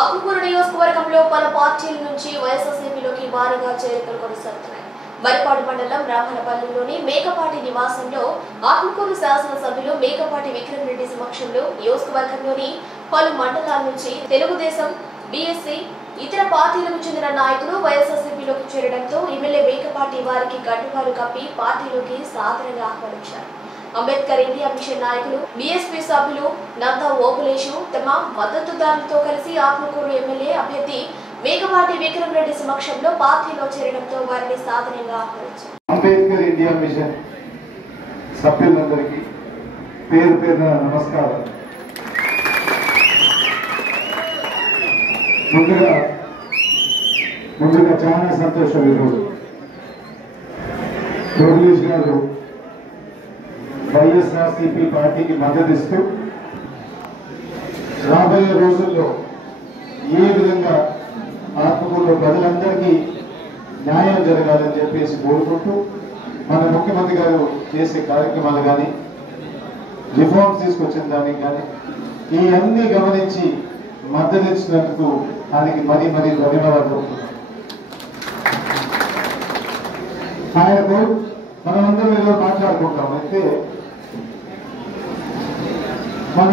ఆకుకూరు నియోజకవర్గంలో పలు పార్టీల నుంచి వైఎస్ఆర్సీపీలోకి భారీగా చేరికలు కొనసాగుతున్నాయి. మరిపాడు మండలం రామనపల్లిలోని మేకపాటి నివాసంలో ఆకుకూరు శాసనసభ్యులు మేకపాటి విక్రమ్ రెడ్డి సమక్షంలో నియోజకవర్గంలోని పలు మండలాల నుంచి తెలుగుదేశం, బీఎస్సీ, ఇతర పార్టీలకు చెందిన నాయకులు వైఎస్ఆర్సీపీలోకి చేరడంతో ఎమ్మెల్యే మేకపాటి వారికి గడ్డువారు కప్పి పార్టీలోకి సాదరంగా ఆహ్వానించారు. అంబేద్కర్ ఇండియా మిషన్ నాయకులు, బీఎస్పీ సభ్యులు నందా ఓపులేషు తమ మద్దతుదారులతో కలిసి ఆత్మకూరు ఎమ్మెల్యే అభ్యర్థి మేకపాటి విక్రమ్ రెడ్డి సమక్షంలో పార్టీలో చేరడంతో వారిని సాదరంగా ఆహ్వానించారు. అంబేద్కర్ ఇండియా మిషన్ సభ్యులందరికీ పేరు పేరున నమస్కారం. ముందుగా చాలా సంతోషం. ఈరోజు ఓపులేష్ గారు వైఎస్ఆర్సీపీ పార్టీకి మద్దతిస్తూ రాబోయే రోజుల్లో ఏ విధంగా ఆత్మకూరులో ప్రజలందరికీ న్యాయం జరగాలని చెప్పేసి కోరుకుంటూ మన ముఖ్యమంత్రి గారు చేసే కార్యక్రమాలు కానీ రిఫార్మ్స్ తీసుకొచ్చిన దానికి కానీ ఇవన్నీ గమనించి మద్దతు ఇచ్చినందుకు ఆయనకి మరీ ధన్యవాదాలు కోరుతున్నాం. ఆయనకు మనమందరం ఏదో మాట్లాడుకుంటాం. అయితే మన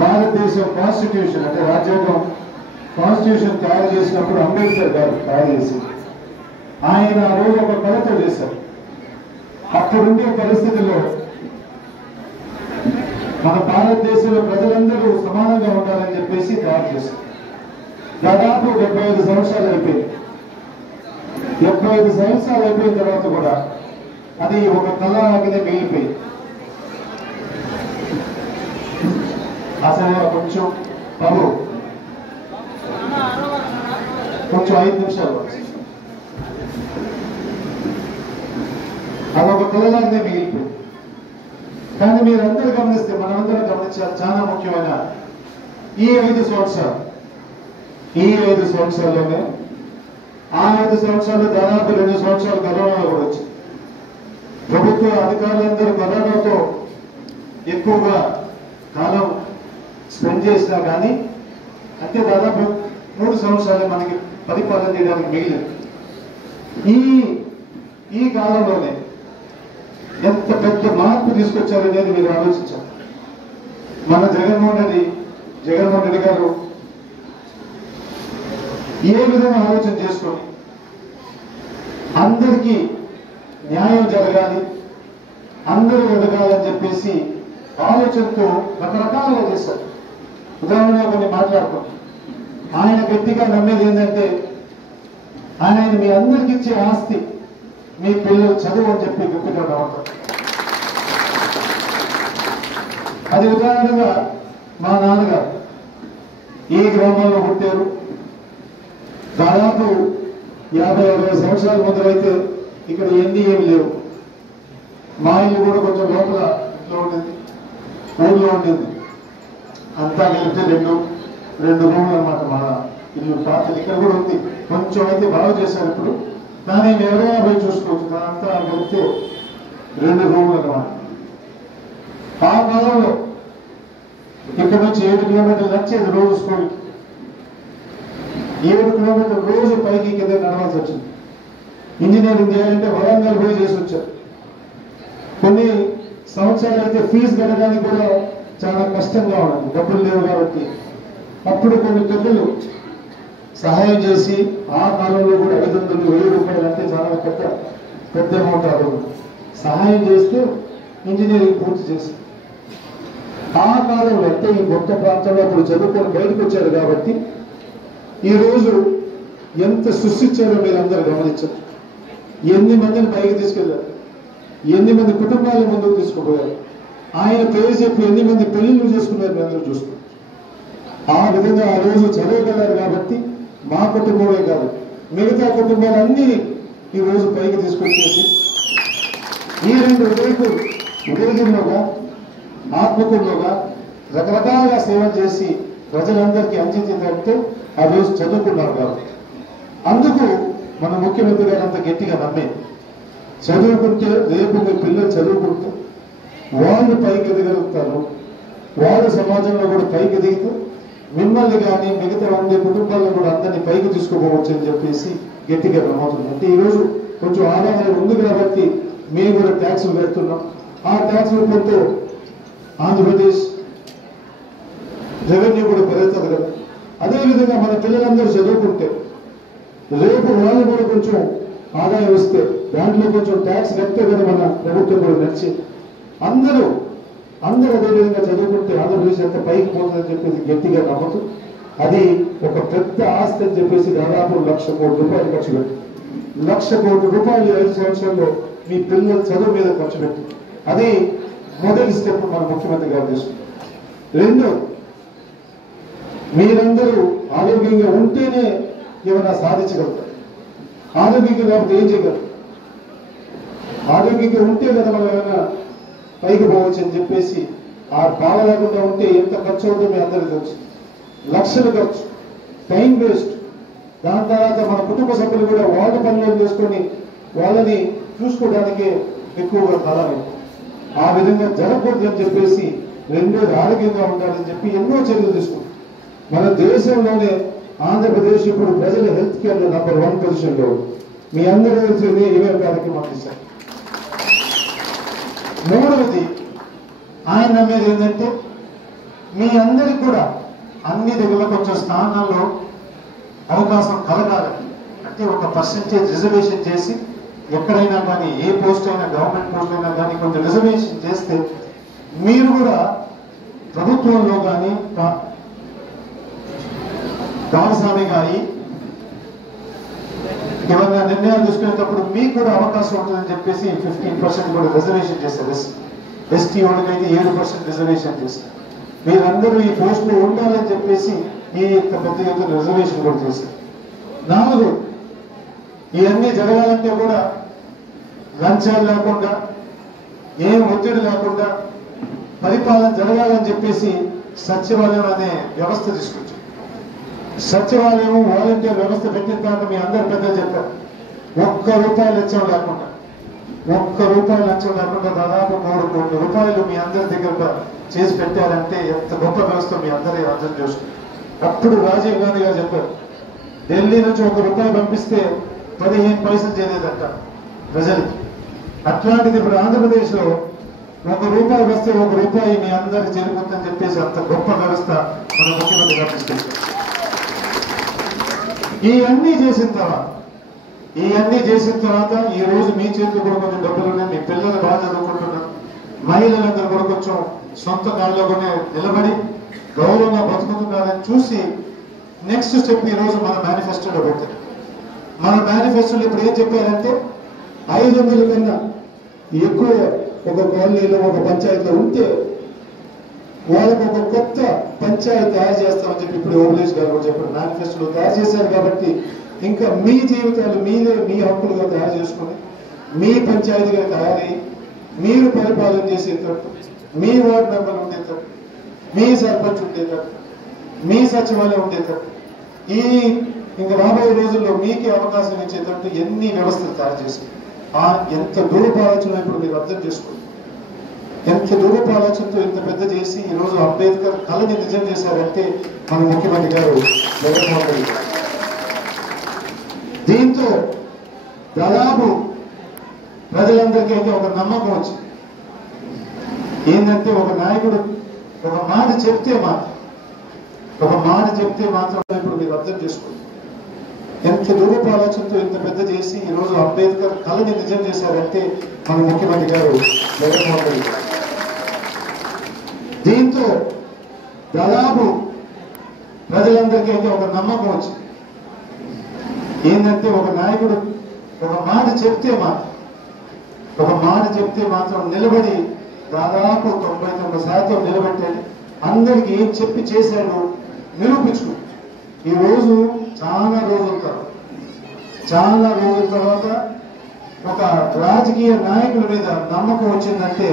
భారతదేశం కాన్స్టిట్యూషన్ అంటే రాజ్యాంగం కాన్స్టిట్యూషన్ తయారు చేసినప్పుడు అంబేద్కర్ గారు తయారు చేసి ఆయన ఆ రోజు ఒక కళతో చేశారు. అక్కడుండే పరిస్థితుల్లో మన భారతదేశంలో ప్రజలందరూ సమానంగా ఉండాలని చెప్పేసి తయారు చేశారు. దాదాపు 75 సంవత్సరాలు అయిపోయింది. 75 సంవత్సరాలు అయిపోయిన తర్వాత కూడా అది ఒక కళ లాగానే మిగిలిపోయింది. అసలు కొంచెం బాబు కొంచెం 5 నిమిషాలు అదొక కళలాగానే మిగిలిపోయింది. కానీ మీరందరూ గమనిస్తే మనమందరం గమనించాలి. చాలా ముఖ్యమైన ఈ 5 సంవత్సరాల్లోనే ఆ 5 సంవత్సరాలు దాదాపు 2 సంవత్సరాలు కరోనా కూడా వచ్చింది. ప్రభుత్వ అధికారులందరూ కరోనాతో ఎక్కువగా కాలం స్పెండ్ చేసినా కానీ అంటే దాదాపు 3 సంవత్సరాలు మనకి పరిపాలన చేయడానికి మిగిలింది. ఈ కాలంలోనే ఎంత పెద్ద మార్పు తీసుకొచ్చారనేది మీరు ఆలోచించారు. మన జగన్మోహన్ రెడ్డి గారు ఏ విధంగా ఆలోచన చేసుకొని అందరికీ న్యాయం జరగాలి, అందరూ ఎదగాలని చెప్పేసి ఆలోచనతో రకరకాలుగా చేశారు. ఉదాహరణగా కొన్ని మాట్లాడుకోండి. ఆయన గట్టిగా నమ్మేది ఏంటంటే ఆయన మీ అందరికి ఇచ్చే ఆస్తి మీ పిల్లలు చదువు అని చెప్పి గట్టిగా నమ్ముతారు. అది ఉదాహరణగా మా నాన్నగారు ఈ గ్రామంలో పుట్టారు. దాదాపు 50-60 సంవత్సరాల ముందరైతే ఇక్కడ ఏమి లేవు. మా ఇల్లు కూడా కొంచెం లోపల ఇంట్లో ఉండేది, ఊళ్ళో ఉండేది. అంతా కలిపితే రెండు రూములు అన్నమాట. మన ఇల్లు పాతలు ఇక్కడ కూడా ఉంది. కొంచెం అయితే బాగా చేశారు ఇప్పుడు. కానీ ఎవరైనా పోయి చూసుకోవచ్చు. దానంతా కలిపితే 2 రూములు అన్నమాట. ఆ కాలంలో ఇక్కడ నుంచి 7 కిలోమీటర్లు నచ్చేది రోజు స్కూల్. 7 కిలోమీటర్లు రోజు పైకి కింద నడవాల్సి వచ్చింది. ఇంజనీరింగ్ చేయాలంటే వరంగల్ పోయి చేసి వచ్చారు. కొన్ని సంవత్సరాలు అయితే ఫీజు కట్టడానికి కూడా చాలా కష్టంగా ఉన్నది, డబ్బులు లేవు కాబట్టి. అప్పుడు కొన్ని పెద్దలు సహాయం చేసి ఆ కాలంలో కూడా 500-1000 రూపాయలు అంటే చాలా పెద్ద అమౌంట్. ఆ రోజు సహాయం చేస్తే ఇంజనీరింగ్ పూర్తి చేసి ఆ కాలంలో అంటే ఈ మొత్త ప్రాంతంలో అప్పుడు చదువుకొని బయటకు వచ్చారు కాబట్టి ఈరోజు ఎంత సృష్టించారో మీరు అందరూ గమనించారు. ఎన్ని మందిని పైకి తీసుకెళ్లారు, ఎన్ని మంది కుటుంబాలు ముందుకు తీసుకుపోయారు, ఆయన పేరు చెప్పి ఎన్ని మంది పెళ్లిళ్ళు చేసుకున్నారు మీ అందరూ చూస్తున్నారు. ఆ విధంగా ఆ రోజు చదవగలరు కాబట్టి మా కుటుంబమే కాదు మిగతా కుటుంబాలన్నీ ఈ రోజు పైకి తీసుకొచ్చేసి ఈ 2 ఉదయగిరిలోగా ఆత్మకూరులోగా రకరకాలుగా సేవ చేసి ప్రజలందరికీ అందించిందంటే ఆ రోజు చదువుకున్నారు కాబట్టి. అందుకు మన ముఖ్యమంత్రి గారు అంత గట్టిగా నమ్మే చదువుకుంటే రేపు మీ పిల్లలు చదువుకుంటే వాళ్ళు పైకి ఎదగలుగుతారు, వాడు సమాజంలో కూడా పైకి ఎదిగితే మిమ్మల్ని కానీ మిగతా అన్ని కుటుంబాలను కూడా అందరినీ పైకి తీసుకుపోవచ్చు అని చెప్పేసి గట్టిగా నమ్మవుతుంది. అంటే ఈరోజు కొంచెం ఆదాయం ఉంది కాబట్టి మేము కూడా ట్యాక్సులు పెడుతున్నాం. ఆ ట్యాక్స్ రూపంతో ఆంధ్రప్రదేశ్ రెవెన్యూ కూడా పెరుగుతుంది కదా. అదేవిధంగా మన పిల్లలందరూ చదువుకుంటే రేపు వాళ్ళు కూడా కొంచెం ఆదాయం వస్తే దాంట్లో కొంచెం ట్యాక్స్ కట్టే కదా మన ప్రభుత్వం కూడా నడిచి అందరూ అదేవిధంగా చదువుకుంటే ఆంధ్రప్రదేశ్ ఎంత పైకి పోతుందని చెప్పేసి గట్టిగా నమ్ముతూ అది ఒక పెద్ద ఆస్తి అని చెప్పేసి దాదాపు 1,00,000 కోట్ల రూపాయలు ఖర్చు పెట్టి 1,00,000 కోట్ల రూపాయలు 5 సంవత్సరాల్లో మీ పిల్లల చదువు మీద ఖర్చు పెట్టి అది మొదటి స్టెప్ మన ముఖ్యమంత్రి గారు తీసుకుంటారు. రెండు, మీరందరూ ఆరోగ్యంగా ఉంటేనే ఏమైనా సాధించగలుగుతారు. ఆరోగ్యంగా లేకపోతే ఏం చేయగలరు? ఆరోగ్యంగా ఉంటే కదా మనం ఏమైనా పైకి పోవచ్చు అని చెప్పేసి ఆ బాధ లేకుండా ఉంటే ఎంత ఖర్చు అవుతుందో మీ అందరికీ తెలుసు. లక్షలు ఖర్చు, టైం వేస్ట్. దాని తర్వాత మన కుటుంబ సభ్యులు కూడా వాళ్ళ పనులు చేసుకొని వాళ్ళని చూసుకోవడానికే ఎక్కువగా కాలం. ఆ విధంగా జరగకూడదు అని చెప్పేసి రెండోది ఆరోగ్యంగా ఉండాలని చెప్పి ఎన్నో చర్యలు తీసుకుంటాం. మన దేశంలోనే ఆంధ్రప్రదేశ్ ఇప్పుడు ప్రజల హెల్త్ కేర్ లో నంబర్ 1 పొజిషన్లో మీ అందరూ తెలిసి ఇవే కార్యక్రమం ఇస్తారు. మూడవది ఆయన నమ్మేది ఏంటంటే మీ అందరికి కూడా అన్ని దగ్గర కొంచెం స్థానాల్లో అవకాశం కలగాలని, అంటే ఒక పర్సెంటేజ్ రిజర్వేషన్ చేసి ఎక్కడైనా కానీ ఏ పోస్ట్ అయినా గవర్నమెంట్ పోస్ట్ అయినా కానీ కొంచెం రిజర్వేషన్ చేస్తే మీరు కూడా ప్రభుత్వంలో కానీ భాగస్వామిగా అయ్యి ఏమైనా నిర్ణయాలు తీసుకునేటప్పుడు మీకు కూడా అవకాశం ఉంటుందని చెప్పేసి 15% కూడా రిజర్వేషన్ చేశారు. ఎస్టీ వాళ్ళకైతే 7% రిజర్వేషన్ చేశారు. మీరందరూ ఈ పోస్ట్ లో ఉండాలని చెప్పేసి ఈ పెద్ద ఎత్తున రిజర్వేషన్ కూడా చేశారు. 4, ఇవన్నీ జరగాలంటే కూడా లంచాలు లేకుండా ఏం ఒత్తిడి లేకుండా పరిపాలన జరగాలని చెప్పేసి సచివాలయం అనే వ్యవస్థ తీసుకొచ్చారు. సచివాలయం వాలంటీర్ వ్యవస్థ పెట్టిన తర్వాత మీ అందరు పెద్దలు చెప్పారు, ₹1 లంచం లేకుండా ₹1 లంచం లేకుండా దాదాపు 3 కోట్ల రూపాయలు మీ అందరి దగ్గర చేసి పెట్టారంటే ఎంత గొప్ప వ్యవస్థ మీ అందరూ అర్థం చేసుకుంటారు. అప్పుడు రాజీవ్ గాంధీ గారు చెప్పారు, ఢిల్లీ నుంచి ₹1 పంపిస్తే 15 పైసలు చేయలేదంట ప్రజలకి. అట్లాంటిది ఇప్పుడు ఆంధ్రప్రదేశ్ లో ₹1 వస్తే ₹1 మీ అందరికి చేరుకుందని చెప్పేసి అంత గొప్ప వ్యవస్థ మన ముఖ్యమంత్రి గారు తీసుకొచ్చారు. ఇవన్నీ చేసిన తర్వాత ఈ రోజు మీ చేతిలో కూడా కొంచెం డబ్బులు ఉన్నాయి, మీ పిల్లలు బాగా చదువుకుంటున్నారు, మహిళలందరూ కూడా కొంచెం సొంత కాళ్ళలోనే నిలబడి గౌరవంగా బతుకుతున్నారని చూసి నెక్స్ట్ స్టెప్ ఈ రోజు మన మేనిఫెస్టోలో పెట్టారు. మన మేనిఫెస్టోలో ఇప్పుడు ఏం చెప్పారంటే 500 కన్నా ఎక్కువ ఒక కాలనీలో ఒక పంచాయతీలో ఉంటే వాళ్ళకు ఒక కొత్త పంచాయతీ తయారు చేస్తామని చెప్పి ఇప్పుడు ఓబులేష్ గారు కూడా చెప్పారు. మేనిఫెస్టోలో తయారు చేశారు కాబట్టి ఇంకా మీ జీవితాలు మీరే మీ హక్కులుగా తయారు చేసుకుని మీ పంచాయతీగా తయారయ్యి మీరు పరిపాలన చేసేటట్టు, మీ వార్డు మెంబర్ ఉండేటట్టు, మీ సర్పంచ్ ఉండేటట్టు, మీ సచివాలయం ఉండేటట్టు, ఈ ఇంకా రాబోయే రోజుల్లో మీకే అవకాశం ఇచ్చేటట్టు ఎన్ని వ్యవస్థలు తయారు చేసి ఎంత దూరపు ఆలోచన ఇప్పుడు మీరు అర్థం చేసుకోండి. ఎంత దూరపు ఆలోచనతో ఇంత పెద్ద చేసి ఈ రోజు అంబేద్కర్ కళని నిజం చేశారంటే మన ముఖ్యమంత్రి గారు జగన్మోహన్ రెడ్డి గారు. దీంతో దాదాపు ప్రజలందరికీ అయితే ఒక నమ్మకం వచ్చింది. ఏంటంటే ఒక నాయకుడు ఒక మాట చెప్తే మాత్రం ఇప్పుడు మీరు అర్థం చేసుకోండి. ఎంత దూరపు ఆలోచనతో ఇంత పెద్ద చేసి ఈ రోజు అంబేద్కర్ కళని నిజం చేశారంటే మన ముఖ్యమంత్రి గారు జగన్మోహన్ రెడ్డి గారు. దీంతో దాదాపు ప్రజలందరికీ అయితే ఒక నమ్మకం వచ్చింది. ఏంటంటే ఒక నాయకుడు ఒక మాట చెప్తే మాత్రం నిలబడి దాదాపు 99% నిలబెట్టాడు. అందరికి ఏం చెప్పి చేశాడు నిరూపించుకుంది. ఈ రోజు చాలా రోజుల తర్వాత ఒక రాజకీయ నాయకుల మీద నమ్మకం వచ్చిందంటే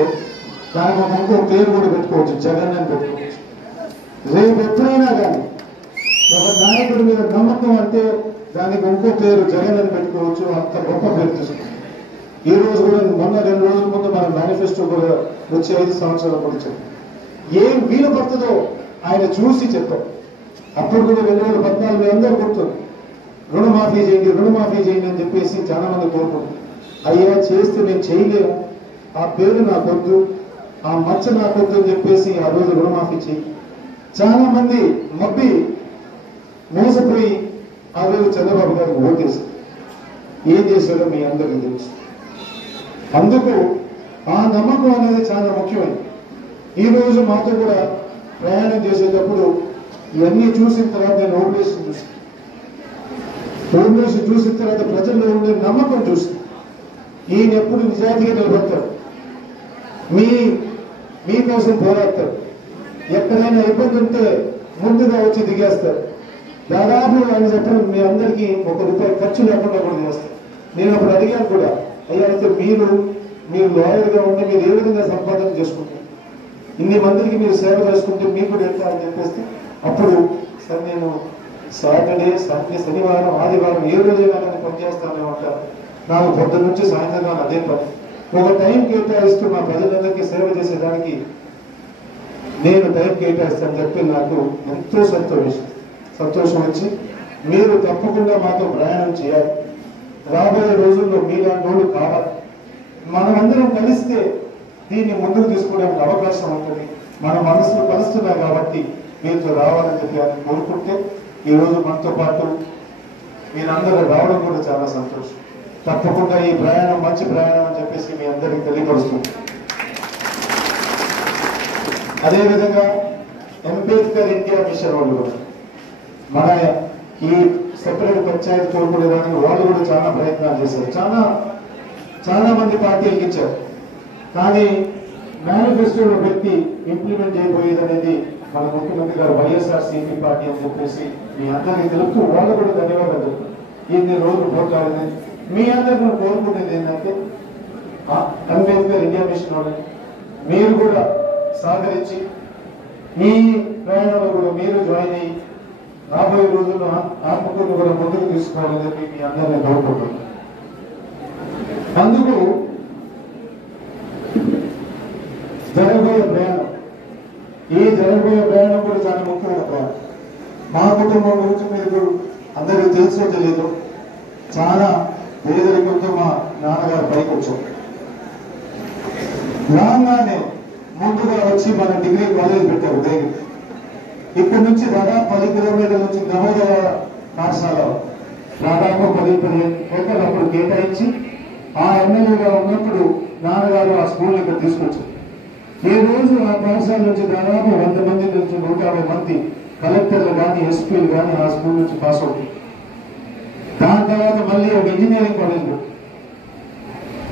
దానికి ఒక ఇంకో పేరు కూడా పెట్టుకోవచ్చు, జగన్ అని పెట్టుకోవచ్చు. రేపు ఎప్పుడైనా కానీ ఒక నాయకుడి మీద నమ్మకం అంటే దానికి ఇంకో పేరు జగన్ అని పెట్టుకోవచ్చు. అంత గొప్ప పేరు తీసుకుంటాం. ఈ రోజు కూడా మొన్న 2 రోజుల ముందు మన మేనిఫెస్టో కూడా వచ్చే 5 సంవత్సరాల గురించి ఏం వీలు పడుతుందో ఆయన చూసి చెప్పారు. అప్పుడు కూడా 2014 అందరూ గుర్తుంది. రుణమాఫీ చేయండి అని చెప్పేసి చాలా మంది కోరుకుంటారు. అయ్యా చేస్తే నేను చేయలేము, ఆ పేరు నాకొద్దు, ఆ మచ్చ నాకొద్దు అని చెప్పేసి ఆ రోజు రుణమాఫీ చేయి. చాలా మంది మబ్బి మోసపోయి ఆ రోజు చంద్రబాబు గారికి ఓటేసి ఏం చేశాడో మీ అందరికీ తెలుసు. అందుకు ఆ నమ్మకం అనేది చాలా ముఖ్యమైనది. ఈ రోజు మాతో కూడా ప్రయాణం చేసేటప్పుడు ఇవన్నీ చూసిన తర్వాత నేను ఓట్లేసి చూసిన తర్వాత ప్రజల్లో ఉండే నమ్మకం చూసి ఈయన ఎప్పుడు నిజాయితీగా నిలబడతాడు, మీకోసం పోరాడతాడు, ఎక్కడైనా ఇబ్బంది ఉంటే ముందుగా వచ్చి దిగేస్తారు. దాదాపు ఆయన చెప్పడం మీ అందరికీ ₹1 ఖర్చు లేకుండా కూడా చేస్తారు. నేను అప్పుడు అడిగాను కూడా, అయ్యా అయితే మీరు లాయర్గా ఉండి మీరు ఏ విధంగా సంపాదన చేసుకుంటారు, ఇన్ని మందికి మీరు సేవ చేసుకుంటే మీకు కూడా ఎట్లా అని చెప్పేస్తే అప్పుడు సార్ నేను సాటర్డే, సండే, శనివారం, ఆదివారం ఏ రోజైనా కానీ పనిచేస్తానే ఉంటాను. నాకు పొద్దున్న నుంచి సాయంత్రం అదే పని. ఒక టైం కేటాయిస్తూ మా ప్రజలందరికీ సేవ చేసేదానికి నేను టైం కేటాయిస్తాను చెప్పి నాకు ఎంతో సంతోషం వచ్చి మీరు తప్పకుండా మాతో ప్రయాణం చేయాలి. రాబోయే రోజుల్లో మీలాంటి వాళ్ళు కావాలి. మనమందరం కలిస్తే దీన్ని ముందుకు తీసుకోవడానికి అవకాశం ఉంటుంది. మన మనసులు కలుస్తున్నాయి కాబట్టి మీతో రావాలని చెప్పి అని కోరుకుంటే ఈరోజు మనతో పాటు మీరందరూ రావడం కూడా చాలా సంతోషం. తప్పకుండా ఈ ప్రయాణం మంచి ప్రయాణం అని చెప్పేసి మీ అందరికీ తెలియపరుస్తుంది. అదేవిధంగా అంబేద్కర్ ఇండియా మిషన్ వాళ్ళు కూడా మన ఈ సెపరేట్ పంచాయతీ కోరుకునేదానికి వాళ్ళు కూడా చాలా ప్రయత్నాలు చేశారు. చాలా మంది పార్టీలకు ఇచ్చారు. కానీ మేనిఫెస్టోలో పెట్టి ఇంప్లిమెంట్ చేయబోయేది అనేది మన ముఖ్యమంత్రి గారు వైఎస్ఆర్సీపీ పార్టీ అని చెప్పేసి మీ అందరికీ తెలుపుతూ వాళ్ళు కూడా ధన్యవాదాలు చెప్తారు. ఇన్ని రోజులు పోట్లాడింది మీ అందరికీ కోరుకునేది ఏంటంటే అంబేద్కర్ ఇండియా మిషన్ వాళ్ళని మీరు కూడా సహకరించి ఈ ప్రయాణంలో కూడా మీరు జాయిన్ అయ్యి రాబోయే రోజుల్లో ఆత్మకూరును కూడా ముందుకు తీసుకోవాలని చెప్పి మీ అందరినీ కోరుకుంటున్నాను. అందుకు జరగబోయే ప్రయాణం కూడా చాలా ముఖ్యమైన ప్రయాణం. మా కుటుంబం గురించి మీరు అందరికీ తెలుసో తెలియదు, చాలా పేదరికంతో మా నాన్నగారు పైకి వచ్చారు. రాగానే ముందుగా వచ్చి మన డిగ్రీ కాలేజ్ పెట్టారు ఉదయం. ఇక్కడి నుంచి దాదాపు 10 కిలోమీటర్ల నుంచి నవోదయ పాఠశాల దాదాపు 10-15 ఎకరాలు అప్పుడు కేటాయించి ఆ ఎమ్మెల్యేగా ఉన్నప్పుడు నాన్నగారు ఆ స్కూల్ ఇక్కడ తీసుకొచ్చారు. ఈ రోజు ఆ పాఠశాల నుంచి దాదాపు 100 మంది నుంచి 150 మంది కలెక్టర్లు కానీ ఎస్పీలు కానీ ఆ స్కూల్ నుంచి పాస్ అవుతారు. దాని తర్వాత మళ్ళీ ఒక ఇంజనీరింగ్ కాలేజ్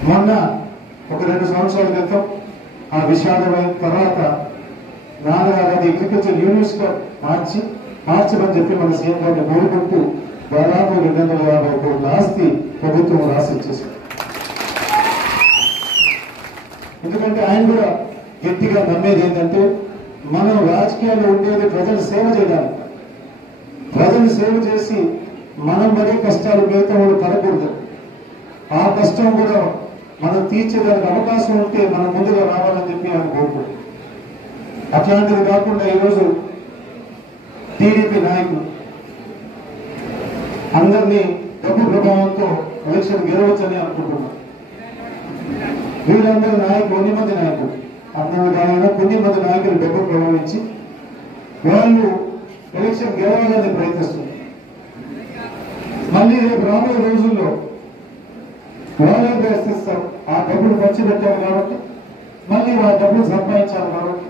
మొన్న ఒక 2 సంవత్సరాల క్రితం ఆ విషాదమైన తర్వాత నాన్నగారు అది అగ్రికల్చర్ యూనివర్సిటీగా మార్చమని చెప్పి మన సీఎం గారిని కోరుకుంటూ దాదాపు 250 కోట్ల ఆస్తి ప్రభుత్వం రాసి ఇచ్చేసింది. ఎందుకంటే ఆయన కూడా గట్టిగా నమ్మేది ఏంటంటే మనం రాజకీయాల్లో ఉండేది ప్రజలు సేవ చేయడానికి, ప్రజలు సేవ చేసి మనం మరీ కష్టాలు మిగతా వాళ్ళు పడకూడదు. ఆ కష్టం కూడా మనం తీర్చేదానికి అవకాశం ఉంటే మనం ముందుగా రావాలని చెప్పి ఆయన కోరుకుంటాం. అట్లాంటిది కాకుండా ఈరోజు టీడీపీ నాయకులు అందరినీ డబ్బు ప్రభావంతో ఎలక్షన్ గెలవచ్చని అనుకుంటున్నారు. వీళ్ళందరూ కొన్ని మంది నాయకులు అందరూ కావాలన్నా కొన్ని మంది నాయకులు డబ్బు ప్రభావించి వాళ్ళు ఎలక్షన్ గెలవాలని ప్రయత్నిస్తున్నారు. మళ్ళీ రేపు రాబోయే రోజుల్లో వాళ్ళే ప్రయత్నిస్తారు. ఆ డబ్బులు ఖర్చు పెట్టారు కాబట్టి మళ్ళీ ఆ డబ్బులు సంపాదించాలి కాబట్టి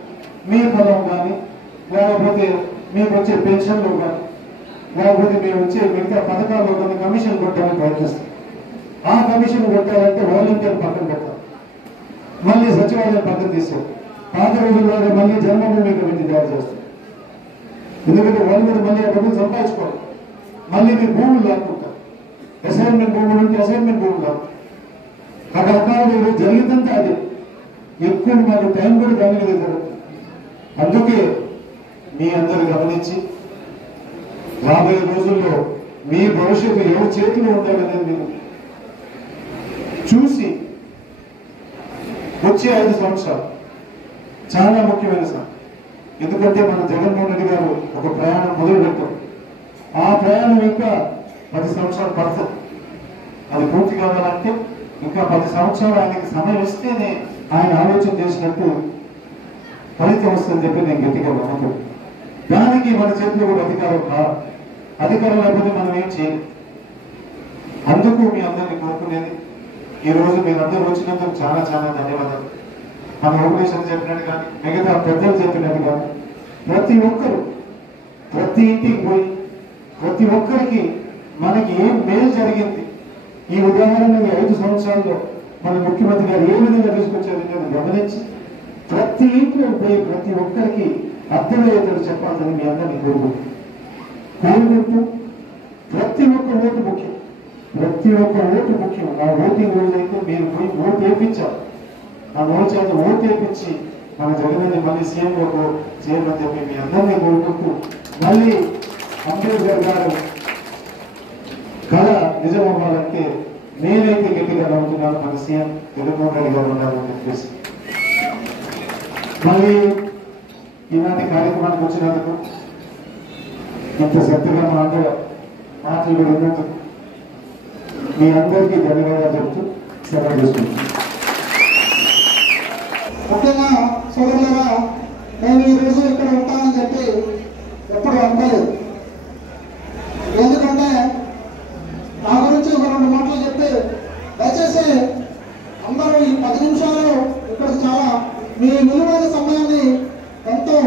మీ పొలం కానీ లేకపోతే మీకు వచ్చే పెన్షన్లు కానీ లేకపోతే మీరు వచ్చే మిగతా పథకాల్లో కానీ కమిషన్ కొట్టాలని ప్రయత్నిస్తారు. ఆ కమిషన్ కొట్టాలంటే వాలంటీర్ పక్కన పెట్టాలి, మళ్ళీ సచివాలయం పక్కన తీస్తారు. పాత రోజుల్లోనే మళ్ళీ జన్మభూమి కమిటీ తయారు చేస్తారు. ఎందుకంటే వాళ్ళు కూడా మళ్ళీ ఆ డబ్బులు సంపాదించుకోవాలి. మళ్ళీ మీ భూములు లాక్కుంటారు. అసైన్మెంట్ భూములు ఉంటే అసైన్మెంట్ భూములు లాక్కుంటారు. రకరకాల జరిగిందంటే అదే ఎక్కువ మాకు టైం కూడా దాని మీద జరుగుతుంది. అందుకే మీ అందరూ గమనించి రాబోయే రోజుల్లో మీ భవిష్యత్తు ఎవరి చేతిలో ఉండాలనేది మీరు చూసి వచ్చే 5 సంవత్సరాలు చాలా ముఖ్యమైన ఎందుకంటే మన జగన్మోహన్ రెడ్డి గారు ఒక ప్రయాణం మొదలు పెట్టారు. ఆ ప్రయాణం ఇంకా 10 సంవత్సరాలు పడుతుంది. అది పూర్తి కావాలంటే ఇంకా 10 సంవత్సరాలు ఆయనకి సమయం ఇస్తేనే ఆయన ఆలోచన చేసినట్టు ఫలితం వస్తుందని చెప్పి నేను గట్టిగా నమ్మకం. దానికి మన చేతిలో కూడా అధికారం లేకపోతే మనం ఏం చేయాలి. అందుకు మీ అందరినీ కోరుకునేది, ఈ రోజు మీరందరూ వచ్చినందుకు చాలా చాలా ధన్యవాదాలు. మన ఆర్గనైజేషన్ చెప్పినట్టు కానీ మిగతా పెద్దలు చెప్పినట్టు కానీ ప్రతి ఒక్కరు ప్రతి ఇంటికి పోయి ప్రతి ఒక్కరికి మనకి ఏం మేలు జరిగింది, ఈ ఉదాహరణ 5 సంవత్సరాల్లో మన ముఖ్యమంత్రి గారు ఏ విధంగా తీసుకొచ్చారు అనేది గమనించి ప్రతి ఇంట్లో పోయి ప్రతి ఒక్కరికి అర్థమయ్యేటట్టు చెప్పాలని మీ అందరినీ కోరుకుంటూ ప్రతి ఒక్క ఓటు ముఖ్యం, ప్రతి ఒక్క ఓటు ముఖ్యం. ఆ ఓటింగ్ రోజైతే మీరు పోయి ఓటు వేయించాలి. ఆ రోజు ఓటు వేయించి మన జగన్ మళ్ళీ సీఎంలోకి చేయమని చెప్పి మీ అందరినీ కోరుకుంటూ మళ్ళీ అంబేద్కర్ గారు కళ నిజమవ్వాలంటే నేనైతే గట్టిగా నమ్ముతున్నాను మన సీఎం జగన్మోహన్ రెడ్డి గారు ఉండాలని చెప్పేసి. మళ్ళీ ఇలాంటి కార్యక్రమానికి వచ్చినందుకు ఇంత శ్రద్ధగా మాటలు కూడా ఉన్నందుకు మీ అందరికీ ధన్యవాదాలు చెప్తూ సెలవు చేసుకుంటున్నాను. ముఖ్యంగా సోదరులుగా నేను ఈరోజు ఇక్కడ ఉంటానని చెప్పి ఎప్పుడు అనుకోలేదు. ఎందుకంటే నా గురించి ఒక 2 మాటలు చెప్పి దయచేసి అందరూ ఈ 10 నిమిషాలు ఇక్కడ చాలా మీ విలువైన సమయాన్ని ఎంతో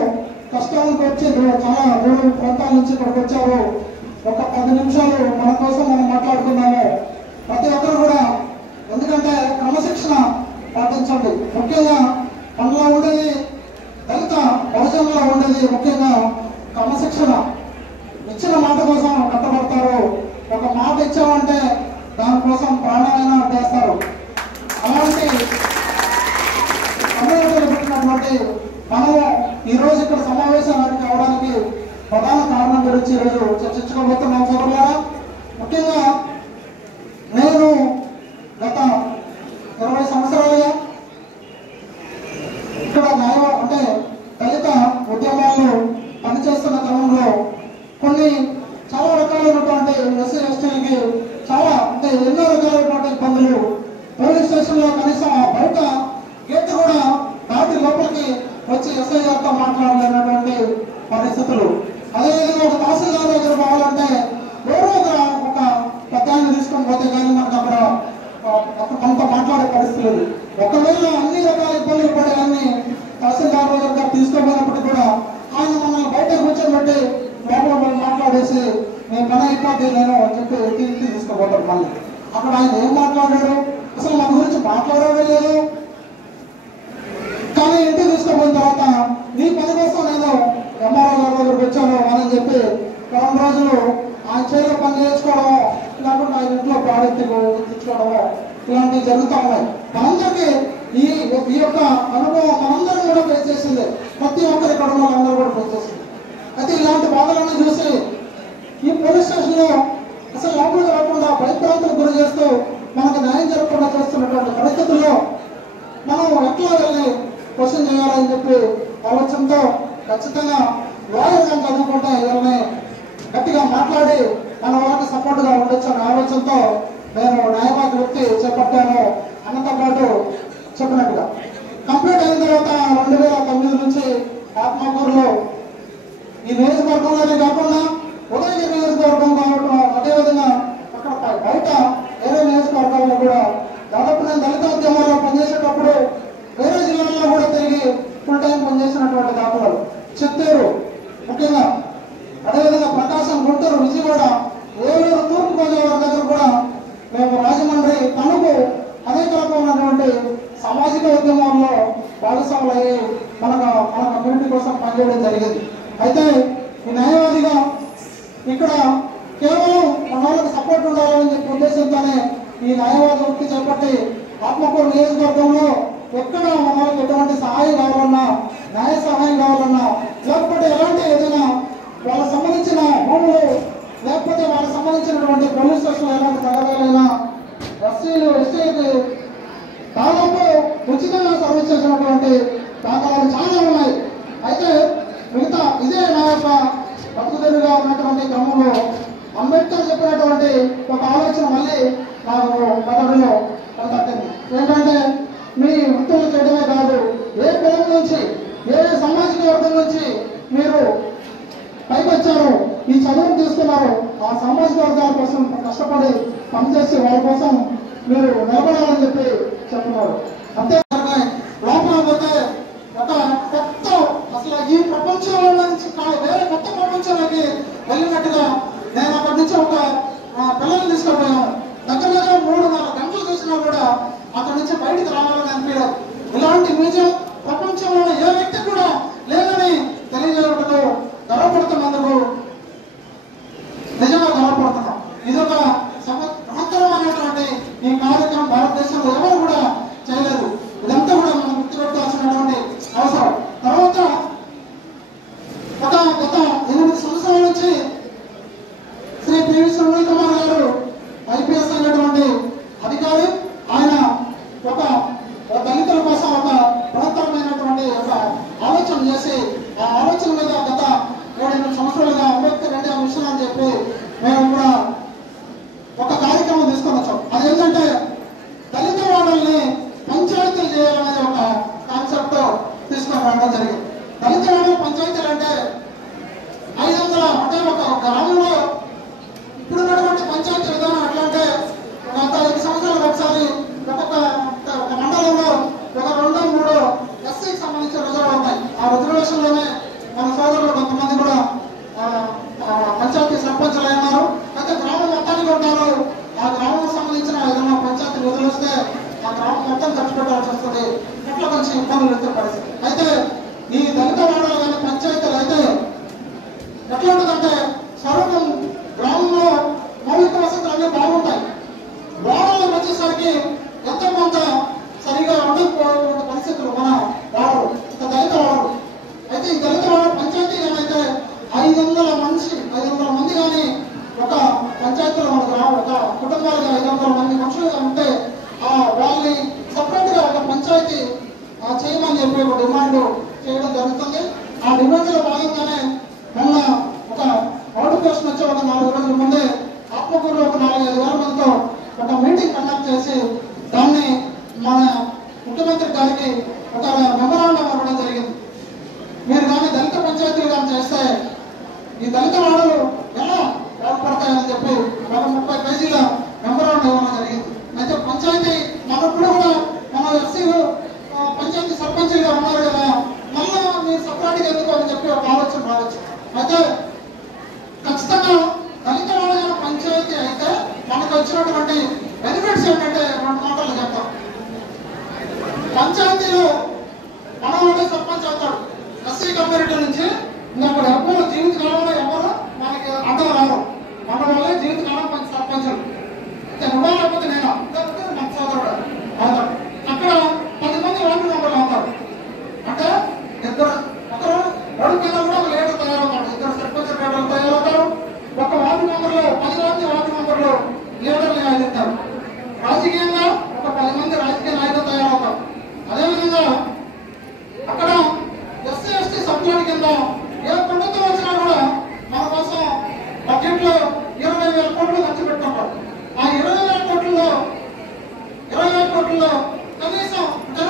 కష్టానికి వచ్చి చాలా దూరం ప్రాంతాల నుంచి ఇక్కడికి వచ్చారు. ఒక 10 నిమిషాలు మన కోసం మనం మాట్లాడుకున్నాము. ప్రతి ఒక్కరు కూడా ఎందుకంటే క్రమశిక్షణ పాటించండి. ముఖ్యంగా మనలో ఉండేది దళిత బహుజనంలో ఉండేది ముఖ్యంగా క్రమశిక్షణ. ఇచ్చిన మాట కోసం కట్టబడతారు. ఒక మాట ఇచ్చామంటే దానికోసం ప్రాణమైనా చేస్తారు. అలాంటి కమ్యూనిటీలు పెట్టినటువంటి మనము ఈరోజు ఇక్కడ సమావేశానికి కావడానికి ప్రధాన కారణం గురించి ఈరోజు చర్చించుకోబోతున్నాం సోదరులారా. ముఖ్యంగా నేను గత 20 సంవత్సరాలుగా ఇక్కడ అంటే దళిత ఉద్యమాల్లో పనిచేస్తున్న క్రమంలో కొన్ని చాలా రకాలైనటువంటి ఎస్సీ ఎస్టీలకి చాలా అంటే ఎన్నో రకాలైనటువంటి ఇబ్బందులు. పోలీస్ స్టేషన్లో కనీసం ఆ బయట గేట్ కూడా దాటి లోపలికి వచ్చి ఎస్ఐ గారితో మాట్లాడలేనటువంటి పరిస్థితులు. అదేవిధంగా ఒక తహసీల్దార్ దగ్గర పోవాలంటే ఎవరో ఒక పెద్దాన్ని తీసుకొని పోతే కానీ మనకు అక్కడ కొంత మాట్లాడే పరిస్థితి లేదు. ఒకవేళ అన్ని రకాల ఇబ్బందులు పడేయాన్ని తహసీల్దార్ దగ్గర తీసుకోపోయినప్పటికీ కూడా ఆయన మనల్ని బయట కూర్చోబెట్టి లోపల మాట్లాడేసి నేను పని అయిపోతే నేను అని చెప్పి ఇంటికి తీసుకోపోతాడు. మళ్ళీ అక్కడ ఆయన ఏం మాట్లాడాడు, అసలు మన గురించి మాట్లాడమే లేదు. కానీ ఇంటికి తీసుకోపోయిన తర్వాత నీ పని కోసం నేను ఎంఆర్ఓ గారి దగ్గరకు వచ్చాను అని చెప్పి 2 రోజులు ఆయన చేతిలో పని చేయించుకోవడం, లేకుంటే ఆయన ఇంట్లో బాడెత్తి తెచ్చుకోవడము ఇలాంటివి జరుగుతూ ఉన్నాయి. మనందరికీ ఈ యొక్క అనుభవం మనందరం కూడా ఫేస్ చేసింది. ప్రతి ఒక్కరు ఇక్కడ ఉన్న వాళ్ళందరూ కూడా ఫేస్ చేసింది. అయితే ఇలాంటి బాధలను చూసి ఈ పోలీస్ స్టేషన్లో అసలు లోపలికి రాకుండా భయభ్రాంతులకు గురి చేస్తూ మనకు న్యాయం జరగకుండా చేస్తున్నటువంటి పరిస్థితుల్లో మనం ఎట్లా వెళ్ళి క్వశ్చన్ చేయాలని చెప్పి ఆలోచనతో ఖచ్చితంగా లాయర్ గారు చదువుకుంటే వీళ్ళని గట్టిగా మాట్లాడి మన వాళ్ళకి సపోర్ట్గా ఉండొచ్చు అనే ఆలోచనతో నేను న్యాయవాది వృత్తి చేపట్టాను. అన్నతో పాటు చెప్పినట్టుగా కంప్లీట్ అయిన తర్వాత 2009 నుంచి ఆత్మకూరులో ఈ నియోజకవర్గంలోనే కాకుండా ఉదయగిరి నియోజకవర్గం కావడం, అదేవిధంగా అక్కడ బయట వేరే నియోజకవర్గాల్లో కూడా దాదాపు నేను దళిత ఉద్యమాల్లో పనిచేసేటప్పుడు వేరే జిల్లాల్లో కూడా తిరిగి ఫుల్ టైం పనిచేసినటువంటి దాఖలాలు. చిత్తూరు ముఖ్యంగా, అదేవిధంగా ప్రకాశం, గుంటూరు, విజయవాడ, ఏలూరు, తూర్పు గోదావరి దగ్గర కూడా మేము రాజమండ్రి, తణుకు అనేక రకమైనటువంటి సామాజిక ఉద్యమాల్లో భాగస్వాములయ్యి మన కమ్యూనిటీ కోసం పనిచేయడం జరిగింది. అయితే ఈ న్యాయవాదిగా ఇక్కడ కేవలం మన వాళ్ళకి సపోర్ట్ ఉండాలని చెప్పి ఉద్దేశంతోనే ఈ న్యాయవాది వృత్తి చేపట్టి ఆత్మకూరు నియోజకవర్గంలో ఎక్కడ మన వాళ్ళకి ఎటువంటి సహాయం కావాలన్నా, న్యాయ సహాయం కావాలన్నా, లేకపోతే ఎలాంటి ఏదైనా వాళ్ళకి సంబంధించిన భూములు, లేకపోతే వాళ్ళకి సంబంధించినటువంటి పోలీస్ స్టేషన్లో ఎలాంటి తగదాలైనా ఎస్సీలు ఎస్టీకి దాదాపు ఉచితంగా సర్వీస్ చేసినటువంటి దాఖలాలు చాలా ఉన్నాయి. అయితే ఇదే నా యొక్క బతుకుదెరుగా ఉన్నటువంటి క్రమంలో అంబేద్కర్ చెప్పినటువంటి ఒక ఆలోచన మళ్ళీ నాకు మెదడులో తట్టింది. ఏంటంటే మీ వృత్తులు చేయడమే కాదు, ఏ కులం నుంచి ఏ సామాజిక వర్గం నుంచి మీరు పైకి వచ్చారు, ఈ చదువును తీసుకున్నారు, ఆ సామాజిక వర్గాల కోసం కష్టపడి పనిచేసి వాళ్ళ కోసం మీరు నిలబడాలని చెప్పి చెప్తున్నారు. అంతేకాక లోపల పోతే ఒక కొత్త అసలు ఈ ప్రపంచంలో నుంచి వేరే కొత్త ప్రపంచంలోకి వెళ్ళినట్టుగా నేను అక్కడి నుంచి ఒక పిల్లల్ని తీసుకుపోయాను. దగ్గర 3-4 గంటలు చూసినా కూడా అక్కడి నుంచి బయటికి రావాలని అనిపించదు. ఇలాంటి మ్యూజియం ప్రపంచంలో ఏ వ్యక్తి కూడా లేదని తెలియజేయడంతో గర్వపడుతున్నందుకు నిజంగా గర్వపడుతున్నాం. ఇదొక బృహత్తరమైనటువంటి ఈ కార్యక్రమం భారతదేశంలో ఎవరు కూడా చేయలేదు. ఇదంతా కూడా మనం గుర్తుపెట్టాల్సినటువంటి అవసరం. తర్వాత గత 8 సంవత్సరాల నుంచి శ్రీ పివి సునీల్ కుమార్ గారు ఐపీఎస్ అయినటువంటి అధికారి, ఆయన ఒక దళితుల కోసం ఒక బృహత్తరమైనటువంటి ఒక ఆలోచన చేసి ఆ ఆలోచన మీద గత 7-8 సంవత్సరాలుగా అంబేద్కర్ ఇండియా మిషన్ అని చెప్పి మేము కూడా ఒక కార్యక్రమం తీసుకొని వచ్చాం. అదేంటంటే దళిత వాడల్ని పంచాయతీలు చేయాలనే ఒక కాన్సెప్ట్ తీసుకొని రావడం జరిగింది. దళిత వాడల పంచాయతీలు అంటే 500 అంటే ఒక గ్రామంలో ఇప్పుడు ఉన్నటువంటి పంచాయతీ విధానం ఎట్లా అంటే గత 5 సంవత్సరాలకు ఒకసారి ఒక్కొక్క మండలంలో ఒక 2-3 ఎస్సీకి సంబంధించిన రిజర్వ్ ఉన్నాయి. ఆ రిజర్వేషన్లోనే మన సోదరులు కొంతమంది కూడా పంచాయతీ సర్పంచులు అయినారు. అయితే గ్రామం మొత్తానికి ఉంటారు. ఆ గ్రామం సంబంధించిన ఏదైనా పంచాయతీ నిధులు వస్తే ఆ గ్రామం మొత్తం ఖర్చు పెట్టాల్సి వస్తుంది. అట్లా కొంచెం ఇబ్బందులు వచ్చే పరిస్థితి. అయితే ఈ దళిత వాడలు కానీ పంచాయతీలు అయితే ఎట్లా ఉంటుందంటే స్వరూపం గ్రామంలో మౌలిక వసతులు అన్నీ బాగుంటాయి. వాడలకు వచ్చేసరికి ఎంత కొంత సరిగా ఉండకపోయిన పరిస్థితులు మన వాడరు, దళిత వాడరు. అయితే ఈ దళిత వాడ పంచాయతీ ఏమైతే 500 మంది కానీ ఒక పంచాయతీలో మన గ్రామం ఒక కుటుంబాలుగా 500 మంది మనుషులుగా ఉంటే వాళ్ళని సపరేట్ గా ఒక పంచాయతీ చేయమని చెప్పి ఒక డిమాండ్ చేయడం జరుగుతుంది. ఆ డిమాండ్ లో భాగంగానే మొన్న ఒక నోటిఫికేషన్ వచ్చే ఒక 4 రోజుల ముందే ఆత్మకూరులో ఒక 4-5 వేల మందితో ఒక మీటింగ్ కండక్ట్ చేసి దాన్ని మన ముఖ్యమంత్రి గారికి ఒక మెమరాండం ఇవ్వడం జరిగింది. మీరు కానీ దళిత పంచాయతీలు కానీ చేస్తే ఈ దళిత వాడలు ఎలా బాగుపడతాయని చెప్పి ఒక 30 పేజీల మెమరాండం ఇవ్వడం జరిగింది. అయితే పంచాయతీ మనప్పుడు కూడా మన ఎస్సీ పంచాయతీ సర్పంచ్గా ఉన్నారు కదా, మళ్ళీ మీరు సపరేట్గా ఎందుకు అని చెప్పి ఒక ఆలోచన రావచ్చు. అయితే ఖచ్చితంగా దళిత వాడల పంచాయతీ అయితే మనకు వచ్చినటువంటి బెనిఫిట్స్ ఏంటంటే 2 మాటలు చెప్తాం. పంచాయతీలో మన వాళ్ళే సర్పంచ్ అవుతాడు. ఎస్సీ కమ్యూనిటీ నుంచి ఇంకా ఎవరు జీవితకాలంలో ఎవరు మనకి అడ్డం రారు. మన వాళ్ళే జీవితకాలం సర్పంచులు. నువ్వు లేకపోతే నేను మన సోదరుడు అవుతాడు. అక్కడ 10 మంది వార్డు మెంబర్లు అవుతారు. అంటే ఒకరు వార్డు కింద కూడా ఒక లీడర్ తయారవుతాడు. 2 సర్పంచ్ లీడర్లు తయారవుతారు. ఒక వార్డు మెంబర్లో 10 మంది వార్డు మెంబర్లు లీడర్లు ఎదుగుతారు. రాజకీయంగా ఒక 10 మంది రాజకీయ నాయకులు తయారవుతారు. అదేవిధంగా అక్కడ ఎస్సీ ఎస్టీ సభ్యుల కింద ఏ ప్రభుత్వం వచ్చినా కూడా మన కోసం బడ్జెట్ లో 20,000 కోట్లు ఖర్చు పెట్టుకుంటారు. ఆ 20,000 కోట్లలో కనీసం అంటే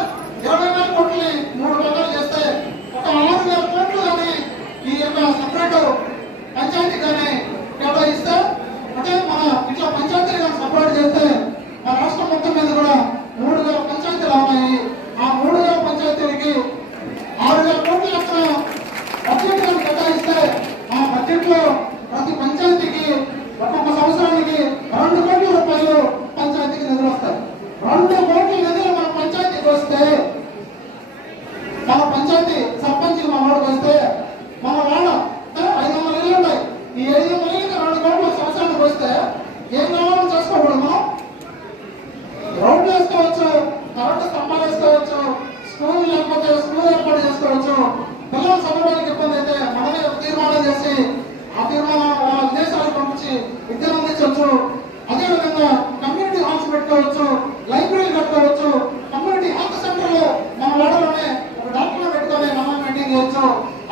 20,000 కోట్లని 3 భాగాలు చేస్తే ఒక 6,000 కోట్లు కానీ ఈ యొక్క సపరేట్ పంచాయతీ కానీ కేటాయిస్తే, అంటే మన ఇట్లా పంచాయతీలు కానీ సపరేట్ చేస్తే మన రాష్ట్రం మొత్తం మీద కూడా 3,000 పంచాయతీలు ఉన్నాయి. ఆ 3,000 పంచాయతీలకి 6,000 కోట్ల లక్షల బడ్జెట్ కానీ కేటాయిస్తే ఆ బడ్జెట్ లో ప్రతి పంచాయతీకి ఒక్కొక్క సంవత్సరానికి 2 కోట్ల రూపాయలు పంచాయతీకి నిధులు వస్తాయి. 2 కోట్ల నిధులు మన పంచాయతీకి వస్తే, మన పంచాయతీ సర్పంచ్ మన వాడికి వస్తే, మన వాడ 500 ఇళ్ళు ఉంటాయి. ఈ 500 ఇళ్ళకి 2 కోట్ల సంవత్సరానికి వస్తే ఏం కావాలో చేసుకోకూడదు. మనం రోడ్లు వేసుకోవచ్చు, కరెంటు స్తంభాలు వేసుకోవచ్చు, స్కూల్ లేకపోతే స్కూల్ ఏర్పాటు చేసుకోవచ్చు. పిల్లలు చదవడానికి ఇబ్బంది అయితే మనమే తీర్మానం చేసి ఆ తీర్మానం వాళ్ళ విదేశాలకు పంపించి విద్యను అందించవచ్చు. అదేవిధంగా కమ్యూనిటీ హాల్స్ పెట్టుకోవచ్చు, లైబ్రరీ కట్టుకోవచ్చు. కమ్యూనిటీ హెల్త్ సెంటర్ లో మన వాడలోనే ఒక డాక్టర్ పెట్టుకొని మనం మీటింగ్ చేయొచ్చు.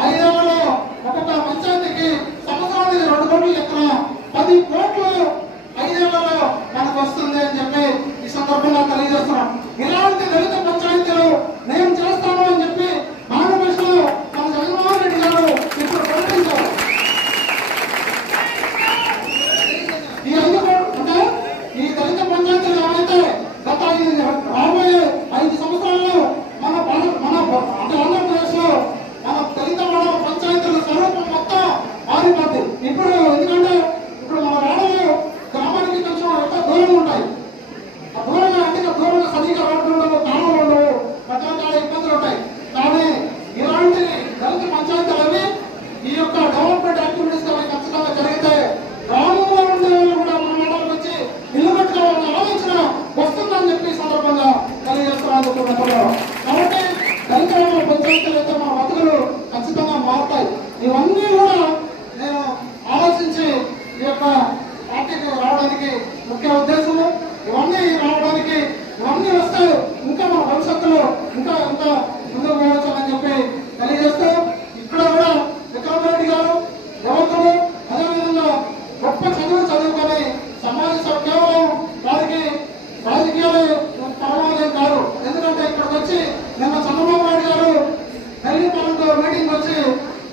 5 ఏళ్లలో ఒక వ్యక్తులైతే మన బతుకులు ఖచ్చితంగా మారుతాయి. ఇవన్నీ కూడా నేను ఆలోచించి ఈ యొక్క పార్టీకి రావడానికి ముఖ్య ఉద్దేశము. ఇవన్నీ రావడానికి ఇవన్నీ వస్తే ఇంకా మన భవిష్యత్తులో ఇంకా ఇంకా ముందుకు వెళ్ళొచ్చాలని చెప్పి తెలియజేస్తూ ఇక్కడ కూడా విక్రమరెడ్డి గారు యువకులు అదేవిధంగా గొప్ప చదువుకొని సమాజ సేవ కేవలం వారికి రాజకీయాలు పరమావధం కాదు. ఎందుకంటే ఇక్కడికి వచ్చి నిన్న చంద్రబాబు నాయుడు గారు ఢిల్లీ పాలనతో మీటింగ్ వచ్చి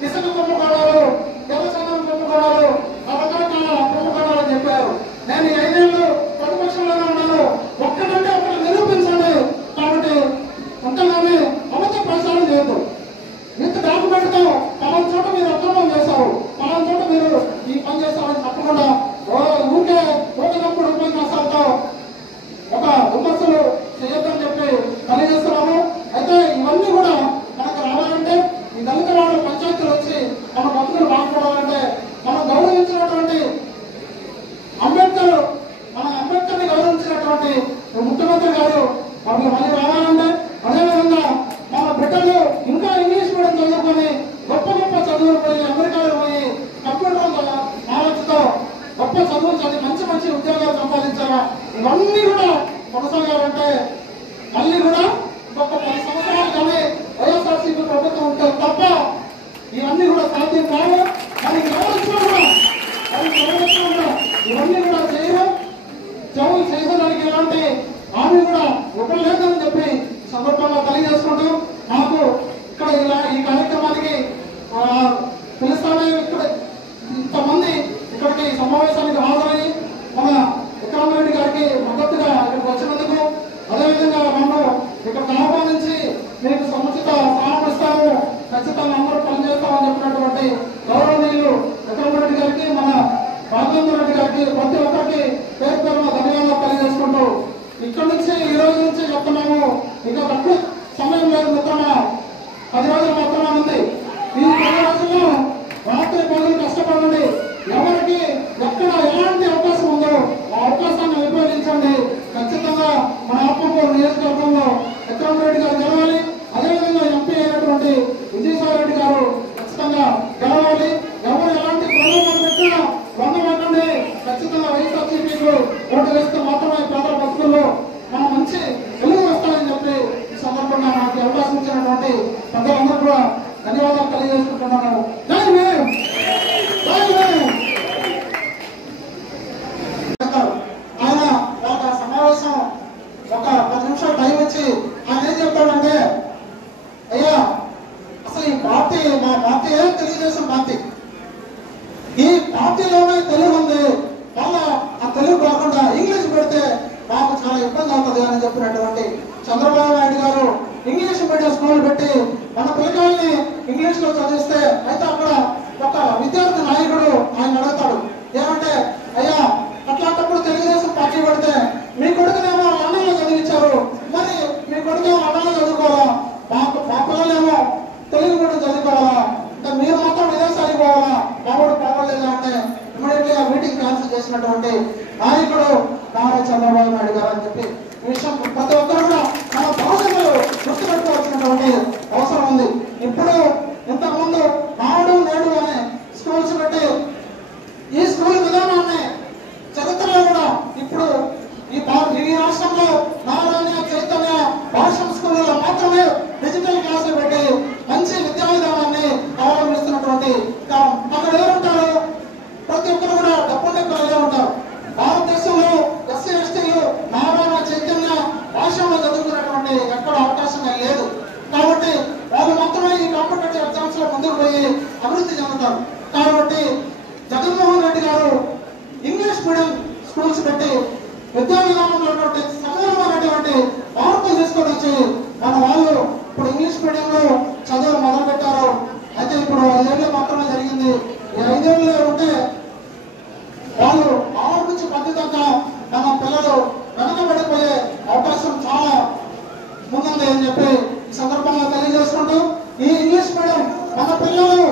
ఇసుక కుంభకోణాలు, జలసంద్రం కుంభకోణాలు, రకరకాల కుంభకోణాలు చెప్పారు. నేను 5 ఏళ్ళు ప్రతిపక్షంలోనే ఉన్నాను, ఒక్కటంటే ఒకటి నిరూపించండి. కాబట్టి అంతగానే అబద్ధ ప్రచారం చేయొద్దు. ఇంత డాక్యుమెంట్ తో పలానా చోట మీరు అక్రమం చేశారు, పలానా చోట మీరు ఈ పని చేస్తారని తప్పకుండా ఊరికే ఊరినప్పుడు ఉపన్యాసాలతో ఒక విమర్శలు చేయొద్దని చెప్పి తెలియజేస్తున్నాము. అయితే ఇవన్నీ కూడా మనకు రావాలంటే ఈ దళిత వాళ్ళ పంచాయతీలు వచ్చి మన బతుకులు బాగుపడాలంటే మనం గౌరవించినటువంటి అంబేద్కర్ని గౌరవించినటువంటి ముఖ్యమంత్రి గారు మనకు మళ్ళీ రావాలంటే, అదేవిధంగా మన బిడ్డలు ఇంకా ఇంగ్లీష్ మీడియం చదువుకొని గొప్ప గొప్ప చదువులు పోయి అమెరికాలో పోయి కంప్యూటర్ నాలెడ్జ్తో గొప్ప చదువులు చదివి మంచి మంచి ఉద్యోగాలు సంపాదించాలా. ఇవన్నీ కూడా కొనసాగాలంటే మళ్ళీ కూడా గొప్ప 10 సంవత్సరాలు కానీ వైఎస్ఆర్సీపీ ప్రభుత్వం ఉంటే తప్ప ఇవన్నీ కూడా సాధ్యం కావు. మనకి ఎవరిచ్చినా కూడా ఇవన్నీ కూడా చేయడానికి ఎలాంటి హామీ కూడా ఇవ్వలేదని చెప్పి సందర్భంగా తెలియజేసుకుంటూ నాకు ఇక్కడ ఈ కార్యక్రమానికి పిలుస్తానే ఇక్కడ ఇంతమంది ఇక్కడికి సమావేశానికి హాజరై మన విక్రమరెడ్డి గారికి మద్దతుగా ఇక్కడికి వచ్చినందుకు, అదేవిధంగా నన్ను ఇక్కడికి ఆహ్వానించి మీకు సముచిత సహాయం ఇస్తాము, ఖచ్చితంగా అందరూ పనిచేస్తామని చెప్పినటువంటి గౌరవనీయులు విక్రమరెడ్డి గారికి, మన రాజేంద్ర రెడ్డి గారికి, ప్రతి ఒక్కరికి పేరు పేరున ధన్యవాదాలు తెలియజేసుకుంటూ ఇక్కడి నుంచి ఈ రోజు నుంచి చెప్తున్నాము. ఇక తక్కువ సమయం లేదు మిత్రమా, 10 రోజులు మాత్రమే ఉంది. ఈ 10 రోజుల్లో రాత్రి పనులు కష్టపడండి. ఎవరికి ఎక్కడ ఎలాంటి అవకాశం ఉందో ఆ అవకాశాన్ని ఉపయోగించండి. ఖచ్చితంగా మన ఆత్మకూరు నియోజకవర్గంలో విక్రమరెడ్డి గారు గెలవాలి. అదేవిధంగా ఎంపీ అయినటువంటి విజయసాయి రెడ్డి గారు ఖచ్చితంగా గెలవాలి. ఎవరు ఎలాంటి ప్రలోభాలు పెట్టినా వందమండి ఖచ్చితంగా వైఎస్ఆర్సీపీకు ఓటు వేస్తే మాత్రమే పేదల బతుకుల్లో మనం మంచి వెలుగు వస్తాయని చెప్పి ఈ సందర్భంగా నాకు అవకాశం ఇచ్చినటువంటి పెద్దలందరూ కూడా ధన్యవాదాలు తెలియజేసుకుంటున్నాను. జై భీమ్, జై భీమ్. ఆయన ఒక సమావేశం ఒక 10 నిమిషాలు టైం ఇచ్చి ఆయన ఏం చెప్తాడంటే, అయ్యా అసలు ఈ పార్టీ మా పార్టీ తెలుగుదేశం పార్టీ, ఈ పార్టీలోనే తెలుగు ఉంది, మళ్ళా ఆ తెలుగు కాకుండా ఇంగ్లీష్ పెడితే మాకు చాలా ఇబ్బంది అవుతుంది అని చెప్పినటువంటి చంద్రబాబు నాయుడు గారు ఇంగ్లీష్ మీడియం స్కూల్ పెట్టి మన పిల్లల్ని ఇంగ్లీష్ లో చదివిస్తే, అయితే అక్కడ ఒక విద్యార్థి నాయకుడు ఆయన అడుగుతాడు ఏమంటే, అయ్యా అట్లాంటప్పుడు తెలుగుదేశం పార్టీ పెడితే మీ కొడుకునేమో లండన్ లో చదివించారు, మరి మీ కొడుకేమో లండన్ లో చదువుకోవాలా, మా పిల్లలేమో తెలుగు కూడా చదువుకోవాలా, మీరు మాత్రం విదేశాలకు పోవాలా, మావాడు పోవలేదా అంటే ఇమీడియట్లీ ఆ మీటింగ్ క్యాన్సిల్ చేసినటువంటి నాయకుడు నారా చంద్రబాబు నాయుడు గారు అని చెప్పి ఈ విషయం ప్రతి ఒక్కరు కూడా మన భాషలు గుర్తుపెట్టుకోవాల్సినటువంటి అవసరం ఉంది. ఇప్పుడు ఇంతకుముందు నాడు నేడు అనే స్కూల్స్ పెట్టి ఈ స్కూల్ విధానాన్ని చరిత్రలో కూడా ఇప్పుడు ఈ రాష్ట్రంలో నారాయణ చైతన్య భాషం స్కూళ్ళలో మాత్రమే డిజిటల్ క్లాసులు పెట్టి మంచి విద్యా విధానాన్ని అవలంబిస్తున్నటువంటి అక్కడ ఎవరుంటారు, ప్రతి ఒక్కరు కూడా డబ్బుండే పిల్లలే ఉంటారు. భారతదేశంలో ఎస్సీ ఎస్టీలు నారాయణ చైతన్య భాషలో చదువుకున్నటువంటి ఎక్కడ అవకాశమే లేదు. కాబట్టి వాళ్ళు మాత్రమే ఈ కాంపిటేటివ్ ఎగ్జామ్స్ లో ముందుకు పోయి అభివృద్ధి చెందుతారు. కాబట్టి జగన్మోహన్ రెడ్డి గారు ఇంగ్లీష్ మీడియం స్కూల్స్ పెట్టి విద్యా విధానంలో సమూలమైనటువంటి మార్పులు తీసుకొని వచ్చి మన వాళ్ళు ఇప్పుడు ఇంగ్లీష్ మీడియంలో చదువు మొదలు పెట్టారు. అయితే ఇప్పుడు 5 ఏళ్ళు మాత్రమే జరిగింది. ఈ 5 ఏళ్ళు ఉంటే వాళ్ళు 6 నుంచి 10 దాకా మన పిల్లలు వెనకబడిపోయే అవకాశం చాలా ముందుంది అని చెప్పి ఈ సందర్భంగా తెలియజేసుకుంటూ, ఈ ఇంగ్లీష్ మీడియం మన పిల్లలు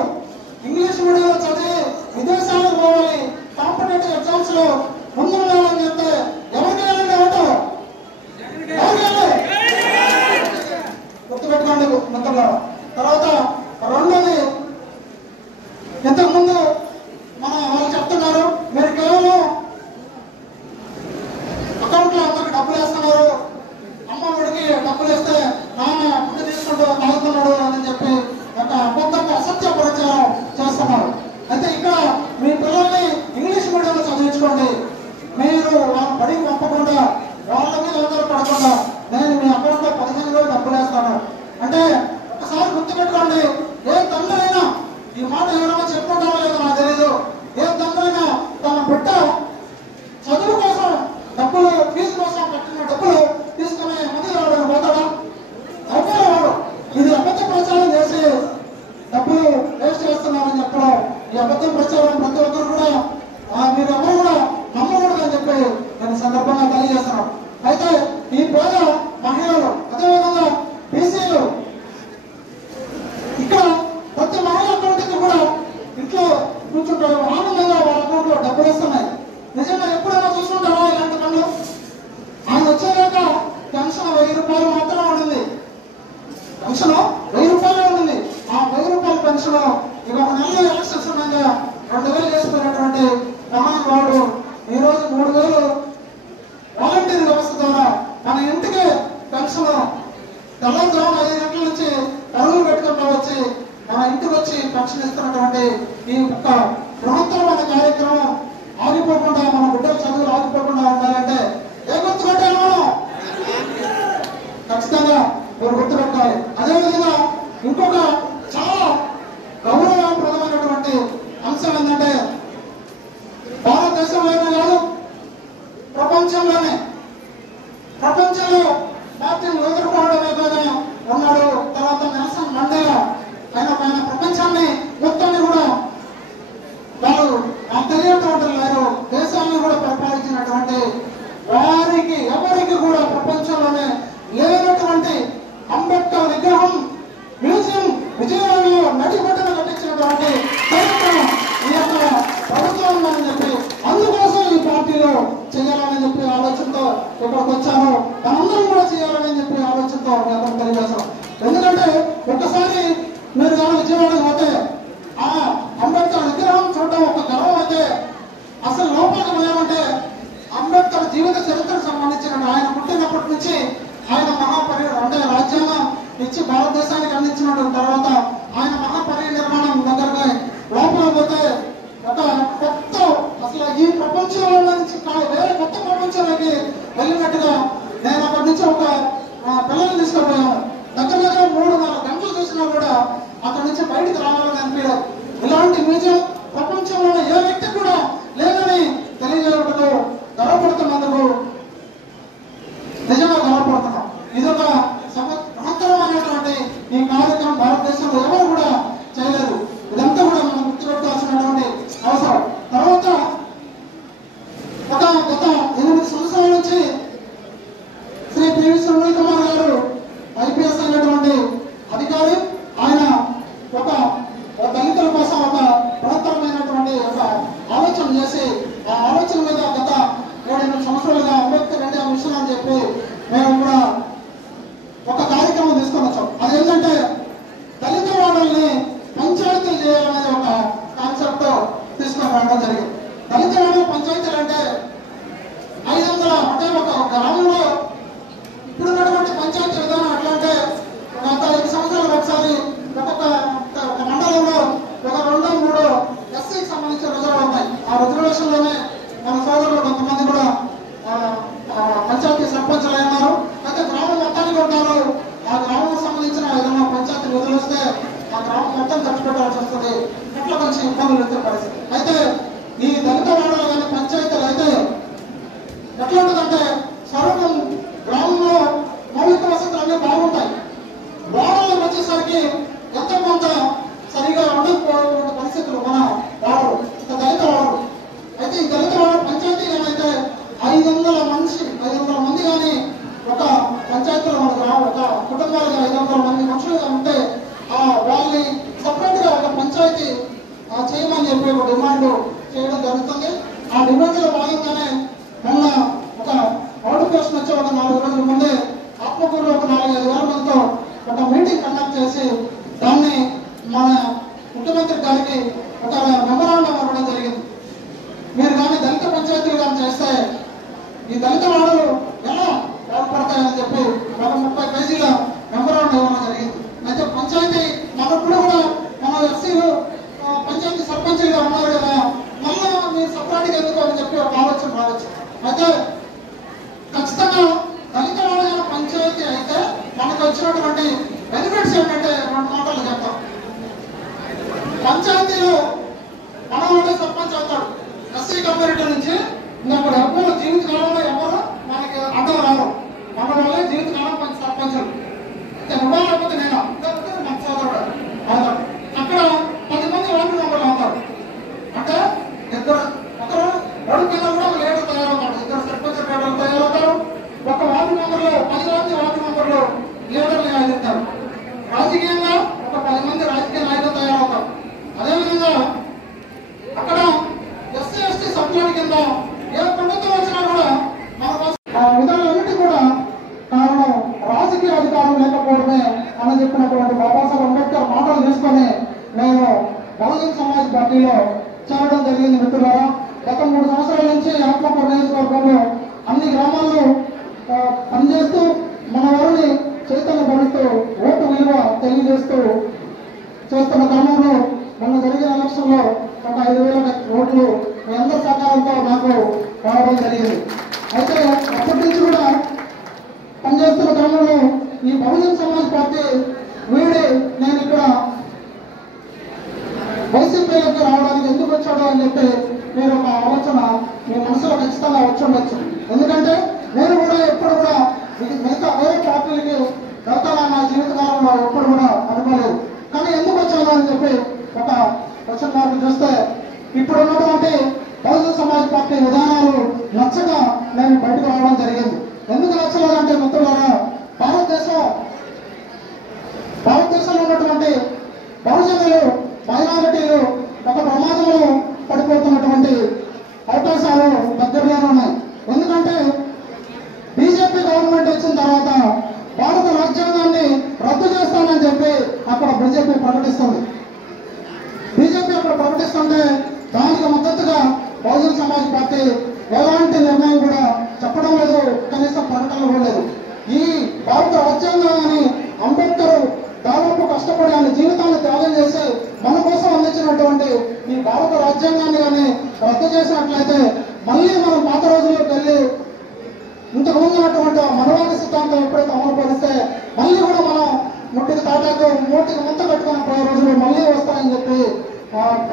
ఇంగ్లీష్ మీడియంలో చదివి విదేశాలకు పోవాలి, కాంపిటేటివ్ ఎగ్జామ్స్ లో ముందు ఉండాలని చెప్తే ఎవరికి వెళ్ళండి ఓటు, గుర్తుపెట్టుకోండి మిత్రులు. ఈ అబద్ధం ప్రచారం ప్రతి ఒక్కరు కూడా మీరు ఎవరు కూడా నమ్మకూడదని చెప్పి నేను సందర్భంగా తెలియజేస్తున్నాను. అయితే ఈ పేద మహిళలు అదేవిధంగా బీసీలు ఇక్కడ ప్రతి మహిళ అకౌంట్కి కూడా ఇంట్లో కూర్చుంటారు, ఆనందంగా వాళ్ళ అకౌంట్లో డబ్బులు వస్తున్నాయి. నిజంగా ఎప్పుడైనా చూసుకుంటారా ఇలాంటి పనులు? ఆయన వచ్చేదాకా పెన్షన్ 1000 రూపాయలు మాత్రమే ఉండింది. పెన్షన్ 1000 రూపాయలే ఉండింది. ఆ 1000 రూపాయల పెన్షన్ ఇక ఒక నెలలో ఎలక్షన్స్ ఉన్నాక 2000 చేసుకున్నటువంటి మహానుభావుడు ఈరోజు 3000 వాలంటీర్ వ్యవస్థ ద్వారా మన ఇంటికి పెన్షన్ తెల్లవారుజామున 5 గంటల నుంచి పరుగులు పెట్టుకుంటూ వచ్చి మన ఇంటికి వచ్చి పెన్షన్ ఇస్తున్నటువంటి ఈ ఒక్క బృహత్తరమైన కార్యక్రమం ఆగిపోకుండా మన బిడ్డల చదువులు ఆగిపోకుండా ఉండాలంటే ఏ గుర్తుపెట్టాలి మనం? ఖచ్చితంగా మీరు గుర్తుపెట్టాలి. అదేవిధంగా ఇంకొక చాలా గౌరవప్రదమైనటువంటి అంశం ఏంటంటే భారతదేశంలోనే కాదు ప్రపంచంలో మార్టిన్ లూథర్ అనేక ఉన్నాడు. తర్వాత నెల్సన్ మండేలా ఆయన ప్రపంచాన్ని మొత్తాన్ని కూడా వాళ్ళు తెలియనటువంటి లేరు, దేశాన్ని కూడా పరిపాలించినటువంటి వారికి ఎవరికి కూడా ప్రపంచంలోనే లేనటువంటి అంబేద్కర్ విగ్రహం మ్యూజియం విజయవాడలో నడిబొడ్డున కట్టించినటువంటి చరిత్ర ఈ యొక్క ప్రభుత్వం ఉందని చెప్పి అందుకోసం ఈ పార్టీలో చేయాలని చెప్పి ఆలోచనతో ఇక్కడికి వచ్చాను. మనందరం కూడా చేయాలని చెప్పి ఆలోచనతో అతను తెలియజేస్తాం. ఎందుకంటే ఒక్కసారి మీరు కానీ విజయవాడకి పోతే ఆ అంబేద్కర్ విగ్రహం చూడడం ఒక గర్వం అయితే అసలు లోపలికి ఏమంటే అంబేద్కర్ జీవిత చరిత్రకు సంబంధించిన ఆయన పుట్టినప్పటి నుంచి ఆయన అంటే రాజ్యాంగం ఇచ్చి భారతదేశానికి అందించిన తర్వాత ఆయన మహాపరినిర్మాణం దగ్గరగా లోపల పోతే ఒక కొత్త అసలు ఈ ప్రపంచంలో నుంచి వేరే కొత్త ప్రపంచంలోకి వెళ్ళినట్టుగా నేను అక్కడి నుంచి ఒక పిల్లల్ని తీసుకుపోయాను. దగ్గర 3-4 గంటలు చూసినా కూడా అక్కడి నుంచి బయటకు రావాలని అనిపించదు. ఇలాంటి మ్యూజియం ప్రపంచంలో ఏ వ్యక్తి కూడా లేదని తెలియజేయడంలో గర్వపడుతున్నందుకు నిజంగా గర్వపడుతున్నాం. ఇదొక మహత్తరమైనటువంటి ఈ కార్యక్రమం భారతదేశంలో ఎవరు కూడా చేయలేదు. ఇదంతా కూడా మనం గుర్తుపెట్టాల్సినటువంటి అవసరం. తర్వాత గత 8 సంవత్సరాల నుంచి శ్రీ పివి సునీల్ కుమార్ గారు ఐపీఎస్ అయినటువంటి అధికారి. ఆయన ఒక దళితుల కోసం ఒక బృహత్తరమైనటువంటి ఒక ఆలోచన చేసి ఆ ఆలోచన మీద గత 7-8 సంవత్సరాలుగా అంబేద్కర్ ఇండియా మిషన్ అని చెప్పి మేము కూడా ఒక కార్యక్రమం తీసుకొని వచ్చాం. అదేంటంటే దళిత వాడల్ని పంచాయతీలు చేయాలనేది ఒక కాన్సెప్ట్ తో తీసుకొని రావడం జరిగింది. దళిత వాడల పంచాయతీలు అంటే 500 అంటే ఒక గ్రామంలో ఇప్పుడున్నటువంటి పంచాయతీ విధానం ఎట్లా అంటే గత 5 సంవత్సరాలకు ఒకసారి ఒక్కొక్క మండలంలో ఒక 2-3 ఎస్సీకి సంబంధించిన రిజర్వ్ ఉన్నాయి. ఆ రిజర్వేషన్ లోనే మన సోదరులు కొంతమంది కూడా పంచాయతీ సర్పంచులు అయినారు. అయితే గ్రామం మొత్తానికి ఉంటారు. ఆ గ్రామం సంబంధించిన ఏదైనా పంచాయతీ నిధులు వస్తే ఆ గ్రామం మొత్తం ఖర్చు పెట్టాల్సి వస్తుంది. అట్లా కొంచెం ఇబ్బందులు వచ్చే పరిస్థితి. అయితే ఈ దళిత వాడలు కానీ పంచాయతీలు అయితే ఎట్లా ఉంటుందంటే స్వరూపం గ్రామంలో మౌలిక వసతులు అన్నీ బాగుంటాయి. వాడలకు వచ్చేసరికి ఎంత కొంత సరిగా ఉండకపోయిన పరిస్థితులు మన వాడరు దళిత వాడరు. అయితే ఈ దళిత వాడ పంచాయతీ ఏమైతే 500 మంది కానీ ఒక పంచాయతీలో మన గ్రామం ఒక కుటుంబాలుగా 500 మంది మనుషులుగా ఉంటే వాళ్ళని సపరేట్ గా ఒక పంచాయతీ చేయమని చెప్పి ఒక డిమాండ్ చేయడం జరుగుతుంది. ఆ డిమాండ్లో భాగంగానే మొన్న ఒక నోటిఫికేషన్ వచ్చే ఒక 4 రోజుల ముందే ఆత్మకూరులో ఒక 4-5 వేల మందితో ఒక మీటింగ్ కండక్ట్ చేసి దాన్ని మన ముఖ్యమంత్రి గారికి ఒక మెమరాండం ఇవ్వడం జరిగింది. మీరు కానీ దళిత పంచాయతీలు కానీ చేస్తే ఈ దళిత వాడలు ఎలా బాగుపడతాయని చెప్పి ఒక 30 పేజీల మెమరాండం ఇవ్వడం జరిగింది. అయితే పంచాయతీ మనప్పుడు కూడా మన ఎస్సీలు పంచాయతీ సర్పంచులుగా ఉన్నారు కదా, మళ్ళీ మీరు సపరేట్గా ఎందుకు అని చెప్పి ఒక ఆలోచన రావచ్చు. అయితే ఖచ్చితంగా దళిత వాడల పంచాయతీ అయితే మనకు వచ్చినటువంటి బెనిఫిట్స్ ఏంటంటే 2 మాటలు చెప్తాం. పంచాయతీలో మన వాళ్ళే సర్పంచ్ అవుతాడు. ఎస్సీ కమ్యూనిటీ నుంచి ఇంకొకటి ఎవరు జీవిత కాలంలో ఎవరు మనకి అడ్డం రారు. మన వాళ్ళే జీవిత కాలం సర్పంచులు. నువ్వా లేకపోతే నేను బహుజన్ సమాజ్ పార్టీలో చేరడం జరిగింది. మిత్రులారా, గత 3 సంవత్సరాల నుంచి ఆత్మకూరు నియోజకవర్గంలో అన్ని గ్రామాల్లో పనిచేస్తూ మన వారిని చైతన్యపరుస్తూ ఓటు విలువ తెలియజేస్తూ చేస్తున్న క్రమంలో మొన్న జరిగిన ఎలక్షన్లో ఒక 5,000 ఓట్లు మీ అందరి సహకారంతో నాకు రావడం జరిగింది. అయితే అప్పటి నుంచి కూడా పనిచేస్తున్న క్రమంలో ఈ బహుజన్ సమాజ్ పార్టీ వీడి నేను ఇక్కడ వైసీపీలోకి రావడానికి ఎందుకు వచ్చాడు అని చెప్పి మీరు ఒక ఆలోచన మీ మనసులో ఖచ్చితంగా వచ్చి ఉండొచ్చు. ఎందుకంటే నేను కూడా ఎప్పుడు కూడా మిగతా వేరే పార్టీలకి వెళ్తానని నా జీవితకాలంలో ఎప్పుడు కూడా అనుకోలేదు. కానీ ఎందుకు వచ్చాను అని చెప్పి ఒక క్వశ్చన్ మార్క్ చూస్తే ఇప్పుడు ఉన్నటువంటి బహుజన్ సమాజ్ పార్టీ విధానాలు నచ్చక నేను బయటకు రావడం జరిగింది. ఎందుకు నచ్చలేదంటే మిత్రులారా, భారతదేశంలో ఉన్నటువంటి బహుజనులు మైనారిటీలు ఒక ప్రమాదంలో పడిపోతున్నటువంటి అవకాశాలు దగ్గరలోనే ఉన్నాయి. ఎందుకంటే బీజేపీ గవర్నమెంట్ వచ్చిన తర్వాత భారత రాజ్యాంగాన్ని రద్దు చేస్తానని చెప్పి అక్కడ బీజేపీ ప్రకటిస్తుంది. బీజేపీ అక్కడ ప్రకటిస్తుంటే దానికి మద్దతుగా బహుజన్ సమాజ్ పార్టీ ఎలాంటి నిర్ణయం కూడా చెప్పడం లేదు, కనీసం ప్రకటనలు కూడా లేదు. ఈ భారత రాజ్యాంగాన్ని అంబేద్కర్ దాదాపు కష్టపడి ఆయన జీవితాన్ని త్యాగం చేసి మన కోసం అందించినటువంటి ఈ భారత రాజ్యాంగాన్ని కానీ రద్దు చేసినట్లయితే మళ్ళీ మనం పాత రోజుల్లోకి వెళ్ళి ఇంతకుముందు ఉన్నటువంటి మనవాది సిద్ధాంతం ఎప్పుడైతే అమలు పరిస్తే మళ్ళీ కూడా మనం ముట్టికి తాటాకు మూటికి ముంత కట్టుకున్న రోజులు మళ్ళీ వస్తాయని చెప్పి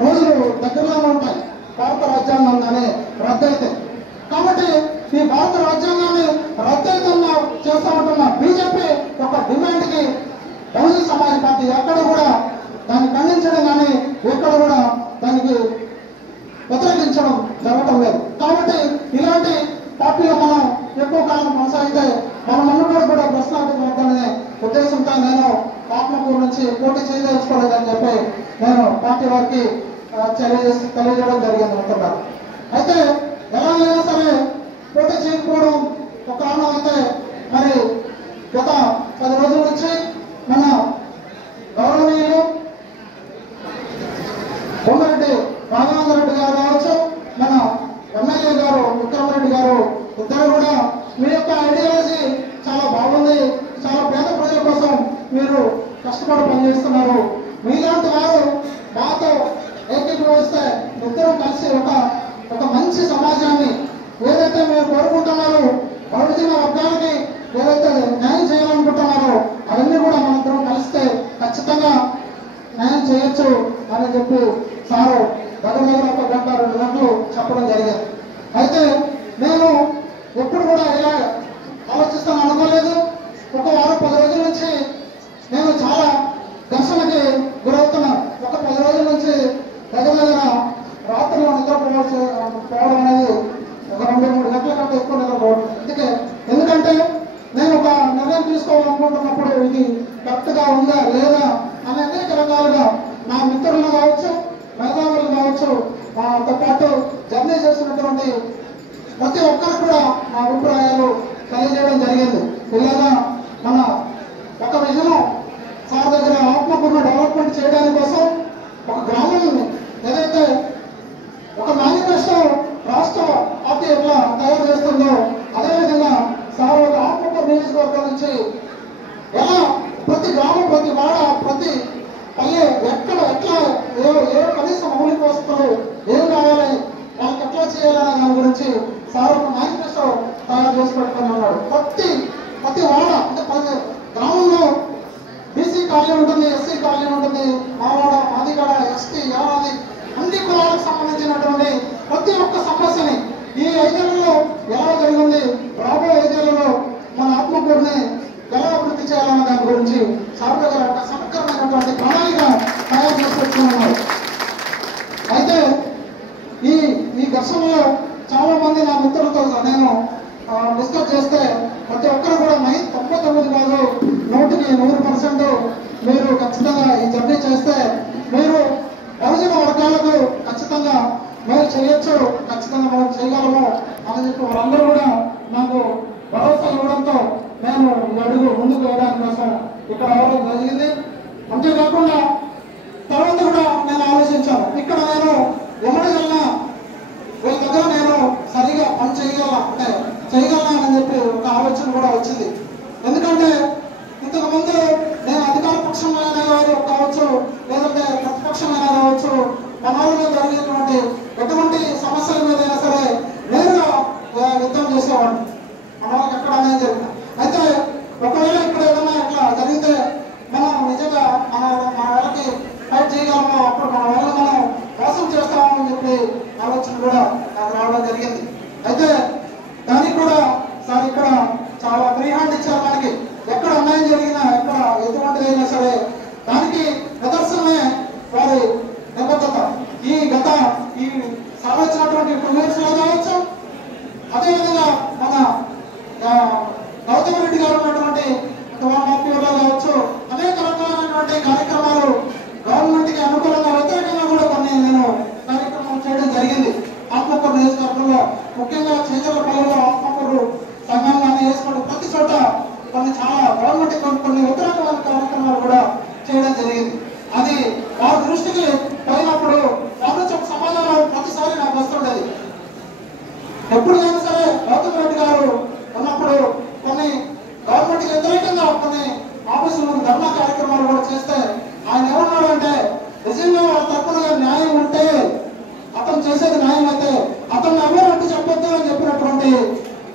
రోజులు దగ్గరలోనే ఉంటాయి భారత రాజ్యాంగాన్ని రద్దయితే. కాబట్టి ఈ భారత రాజ్యాంగాన్ని రద్దయితున్న చేస్తా ఉంటున్న బీజేపీ ఒక డిమాండ్కి బహుజన్ సమాజ్ పార్టీ ఎక్కడ కూడా దాన్ని ఖండించడం కానీ ఎక్కడ కూడా దానికి వ్యతిరేకించడం జరగటం లేదు. కాబట్టి ఇలాంటి పార్టీలో మనం ఎక్కువ కాలం కొనసాగితే మన మనుగడ కూడా ప్రశ్నార్థమవుతుందనే ఉద్దేశంతో నేను ఆత్మకూరు నుంచి పోటీ చేయదలుచుకోలేదని చెప్పి నేను పార్టీ వారికి తెలియజేయడం జరిగింది మిత్రులారా. అయితే ఎలాగైనా సరే పోటీ చేయకపోవడం ఒక కారణం అయితే మరి గత 10 రోజుల నుంచి మన గౌరవనీయులు కోమరెడ్డి రాఘవేంద్రరెడ్డి గారు కావచ్చు, మన ఎమ్మెల్యే గారు విక్రమరెడ్డి గారు ఇద్దరు కూడా మీ యొక్క ఐడియాలజీ చాలా బాగుంది, చాలా పేద ప్రజల కోసం మీరు కష్టపడి పనిచేస్తున్నారు, మీలాంటి వారు మాతో ఏకీభవిస్తే ఇద్దరం కలిసి ఒక మంచి సమాజాన్ని ఏదైతే మీరు కోరుకుంటున్నారో బహుజన వర్గానికి ఏదైతే న్యాయం చేయాలనుకుంటున్నారో అవన్నీ కూడా మనందరం కలిస్తే ఖచ్చితంగా న్యాయం చేయొచ్చు అని చెప్పి సారు దగ్గర 1 గంట 2 గంటలు చెప్పడం జరిగింది. అయితే నేను ఎప్పుడు కూడా ఇలా ఆలోచిస్తాను అనుకోలేదు. ఒక వారం 10 రోజుల నుంచి నేను చాలా ఘర్షణకి గురవుతున్నాను. ఒక 10 రోజుల నుంచి దగ్గర రాత్రిలో నిద్రపోవడం అనేది ఒక 2-3 గంటల కంటే ఎక్కువ నిద్రపోవడం. ఎందుకంటే నేను ఒక నిర్ణయం తీసుకోవాలనుకుంటున్నప్పుడు ఇది కరెక్ట్గా ఉందా లేదా అని అనేక రకాలుగా నా మిత్రులు కావచ్చు, మేధావులు కావచ్చు, తో పాటు జర్నీ చేసినటువంటి ప్రతి ఒక్కరు కూడా నా అభిప్రాయాలు తెలియజేయడం జరిగింది. ఇలాగా మన ఒక విజయం సార్ దగ్గర ఆత్మకూరును డెవలప్మెంట్ చేయడానికి కోసం ఒక గ్రామాన్ని ఏదైతే ఒక మేనిఫెస్టో రాష్ట్ర పార్టీ ఎట్లా తయారు చేస్తుందో అదేవిధంగా సార్ ఒక ఆత్మకూరు నియోజకవర్గం నుంచి ఎలా ప్రతి గ్రామం, ప్రతి వాడ, ప్రతి పల్లె ఎట్లా ఏ కనీస మౌలిక వస్తువులు ఏం కావాలి, వాళ్ళకి ఎట్లా చేయాలనే దాని గురించి సార్ ఒక మేనిఫెస్టో తయారు చేసి పెట్టుకుని ఉన్నాడు. ప్రతి వాడ అంటే గ్రామంలో బీసీ కాలనీ ఉంటుంది, ఎస్సీ కాలనీ ఉంటుంది, మావాడ, మాదిగడ, ఎస్టీ, యానాది అన్ని కులాలకు సంబంధించినటువంటి ప్రతి ఒక్క సమస్యని ఈ 5 ఏళ్లలో ఎలా జరిగింది, రాబోయే 5 ఏళ్లలో మన ఆత్మకూరుని ఎలా అభివృద్ధి చేయాలన్న దాని గురించి సార్ దగ్గర ఒక సమగ్రమైనటువంటి ప్రణాళిక తయారు చేసి పెట్టుకున్నారు. అయితే ఈ ఘర్షణలో చాలా మంది నా మిత్రులతో నేను డిస్కస్ చేస్తే ప్రతి ఒక్కరు కూడా 99 కాదు 100% మీరు ఖచ్చితంగా ఈ జర్నీ చేస్తే మీరు బహుజన వర్గాలకు ఖచ్చితంగా మేము చేయొచ్చు, ఖచ్చితంగా మనం చేయగలము అని చెప్పి వాళ్ళందరూ కూడా నాకు భరోసా ఇవ్వడంతో నేను ఈ అడుగు ముందుకు వేయడానికి కోసం ఇక్కడ రావడం జరిగింది. అంతేకాకుండా తర్వాత కూడా నేను ఆలోచించాను, కావచ్చు, లేదంటే ప్రతిపక్షమైనా కావచ్చు, మన ఊళ్ళో జరిగేటువంటి ఎటువంటి సమస్యల మీద అయినా సరే నేరుగా యుద్ధం చేసేవాడిని. మన వాళ్ళకి ఎక్కడ అనేది జరిగిన అయితే ఒకవేళ ఇప్పుడు ఏదైనా ఇట్లా జరిగితే మనం నిజంగా మన వాళ్ళకి ఫైట్ చేయగలము, అప్పుడు మన వాళ్ళు మనం మోసం చేస్తామని చెప్పి ఆలోచన కూడా నాకు రావడం జరిగింది. అయితే దానికి కూడా సార్ ఇక్కడ చాలా ఫ్రీ హ్యాండ్ ఇచ్చారు మనకి. ఎక్కడ అన్యాయం జరిగినా, ఎక్కడ ఎటువంటిదైనా సరే దానికి ప్రదర్శనమే వారి నిబద్ధత. ఈ సాధించినటువంటి 2 years లో కావచ్చు, అదేవిధంగా మన గౌతమ్ రెడ్డి గారు ఉన్నటువంటి మాఫియాలో కావచ్చు, అనేక రకాలైనటువంటి కార్యక్రమాలు గవర్నమెంట్ కి అనుకూలంగా వ్యతిరేకంగా కూడా కొన్ని నేను కార్యక్రమాలు చేయడం జరిగింది. ఆత్మకూరు నియోజకవర్గంలో ముఖ్యంగా చేజలపల్లిలో ఆత్మకూరు సంఘాన్ని వేసుకుంటూ ప్రతి చోట చాలా గవర్నమెంట్ కొన్ని వ్యతిరేకమైన కార్యక్రమాలు కూడా చేయడం జరిగింది. అది వారి దృష్టికి పోయినప్పుడు వాళ్ళ యొక్క సమాధానం ప్రతిసారి నాకు వస్తుండేది. ఎప్పుడు అయినా సరే గౌతమ్ రెడ్డి గారు ఉన్నప్పుడు కొన్ని గవర్నమెంట్ కి వ్యతిరేకంగా కొన్ని ఆఫీసులు ధర్నా కార్యక్రమాలు కూడా చేస్తే ఆయన ఏమన్నాడు అంటే, నిజంగా వాళ్ళ తరపున న్యాయం ఉంటే, అతను చేసేది న్యాయం అయితే అతను ఎవరంటూ చెప్పొద్దు అని చెప్పినటువంటి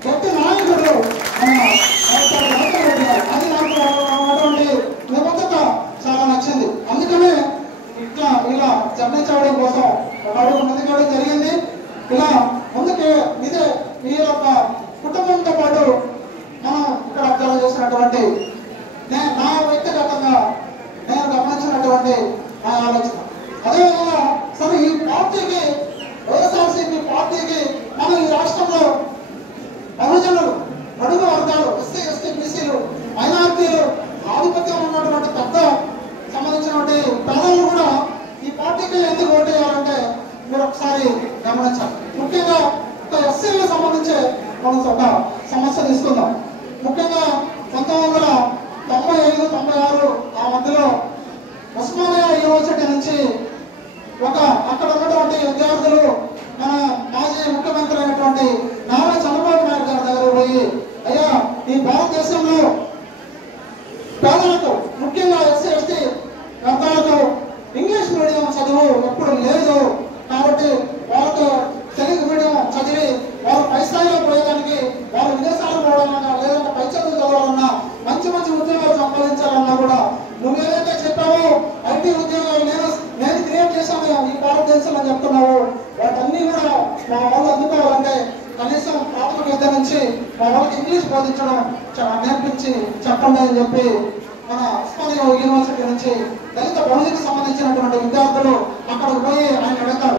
గట్టి నాయకుడు అది నాకు అటువంటి నిబద్ధత చాలా నచ్చింది. అందుకనే ఇలా జర్నీ చేయడం కోసం ఒక అడుగు ముందుకేయడం జరిగింది. ఇలా ముందుకే మీ యొక్క కుటుంబంతో పాటు మనం ఇక్కడ అబ్జర్వ్ చేసినటువంటి నా వ్యక్తిగతంగా నేను గమనించినటువంటి నా ఆలోచన. అదేవిధంగా సరే ఈ పార్టీకి, వైఎస్ఆర్సీపీ పార్టీకి మనం ఈ రాష్ట్రంలో బహుజనులు, అడుగు వర్గాలు, ఎస్సీ ఎస్టీ బీసీలు, మైనారిటీలు ఆధిపత్యం ఉన్నటువంటి పెద్ద సంబంధించినటువంటి ప్రజలు కూడా ఈ పార్టీకి ఎందుకు ఓటు వేయాలంటే మీరు ఒకసారి గమనించాలి. ముఖ్యంగా ఎస్సీలకు సంబంధించి మనం ఒక సమస్య తీసుకుందాం. ముఖ్యంగా 1995-96 ఆ మధ్యలో ఉస్మానియా యూనివర్సిటీ నుంచి అక్కడ ఉన్నటువంటి విద్యార్థులు మన మాజీ ముఖ్యమంత్రి అయినటువంటి నారా చంద్రబాబు నాయుడు గారి దగ్గర పోయి, అయ్యా ఈ భారతదేశంలో పేదలకు, ముఖ్యంగా ఎస్సీ ఎస్టీ వర్గాలకు ఇంగ్లీష్ మీడియం చదువు ఎప్పుడు లేదు కాబట్టి వాళ్ళకు తెలుగు మీడియం చదివి వాళ్ళు పై స్థాయిలో పోయేదానికి, వాళ్ళు విదేశాలు పోవాలన్నా లేదంటే పై చదువు చదవాలన్నా, మంచి మంచి ఉద్యోగాలు సంపాదించాలన్నా కూడా నువ్వు ఏదైతే చెప్పావో ఐటీ ఉద్యోగాలు నేను క్రియేట్ చేశాను ఈ భారతదేశంలో చెప్తున్నావు, వాటన్నీ కూడా మా వాళ్ళు అందుకోవాలంటే కనీసం ప్రాథమిక విద్య నుంచి మా వాళ్ళకి ఇంగ్లీష్ బోధించడం నేర్పించి చెప్పండి అని చెప్పి మన ఉస్మానియా యూనివర్సిటీ నుంచి దళిత బహుజనకు సంబంధించినటువంటి విద్యార్థులు అక్కడికి పోయి ఆయన అడుగుతారు.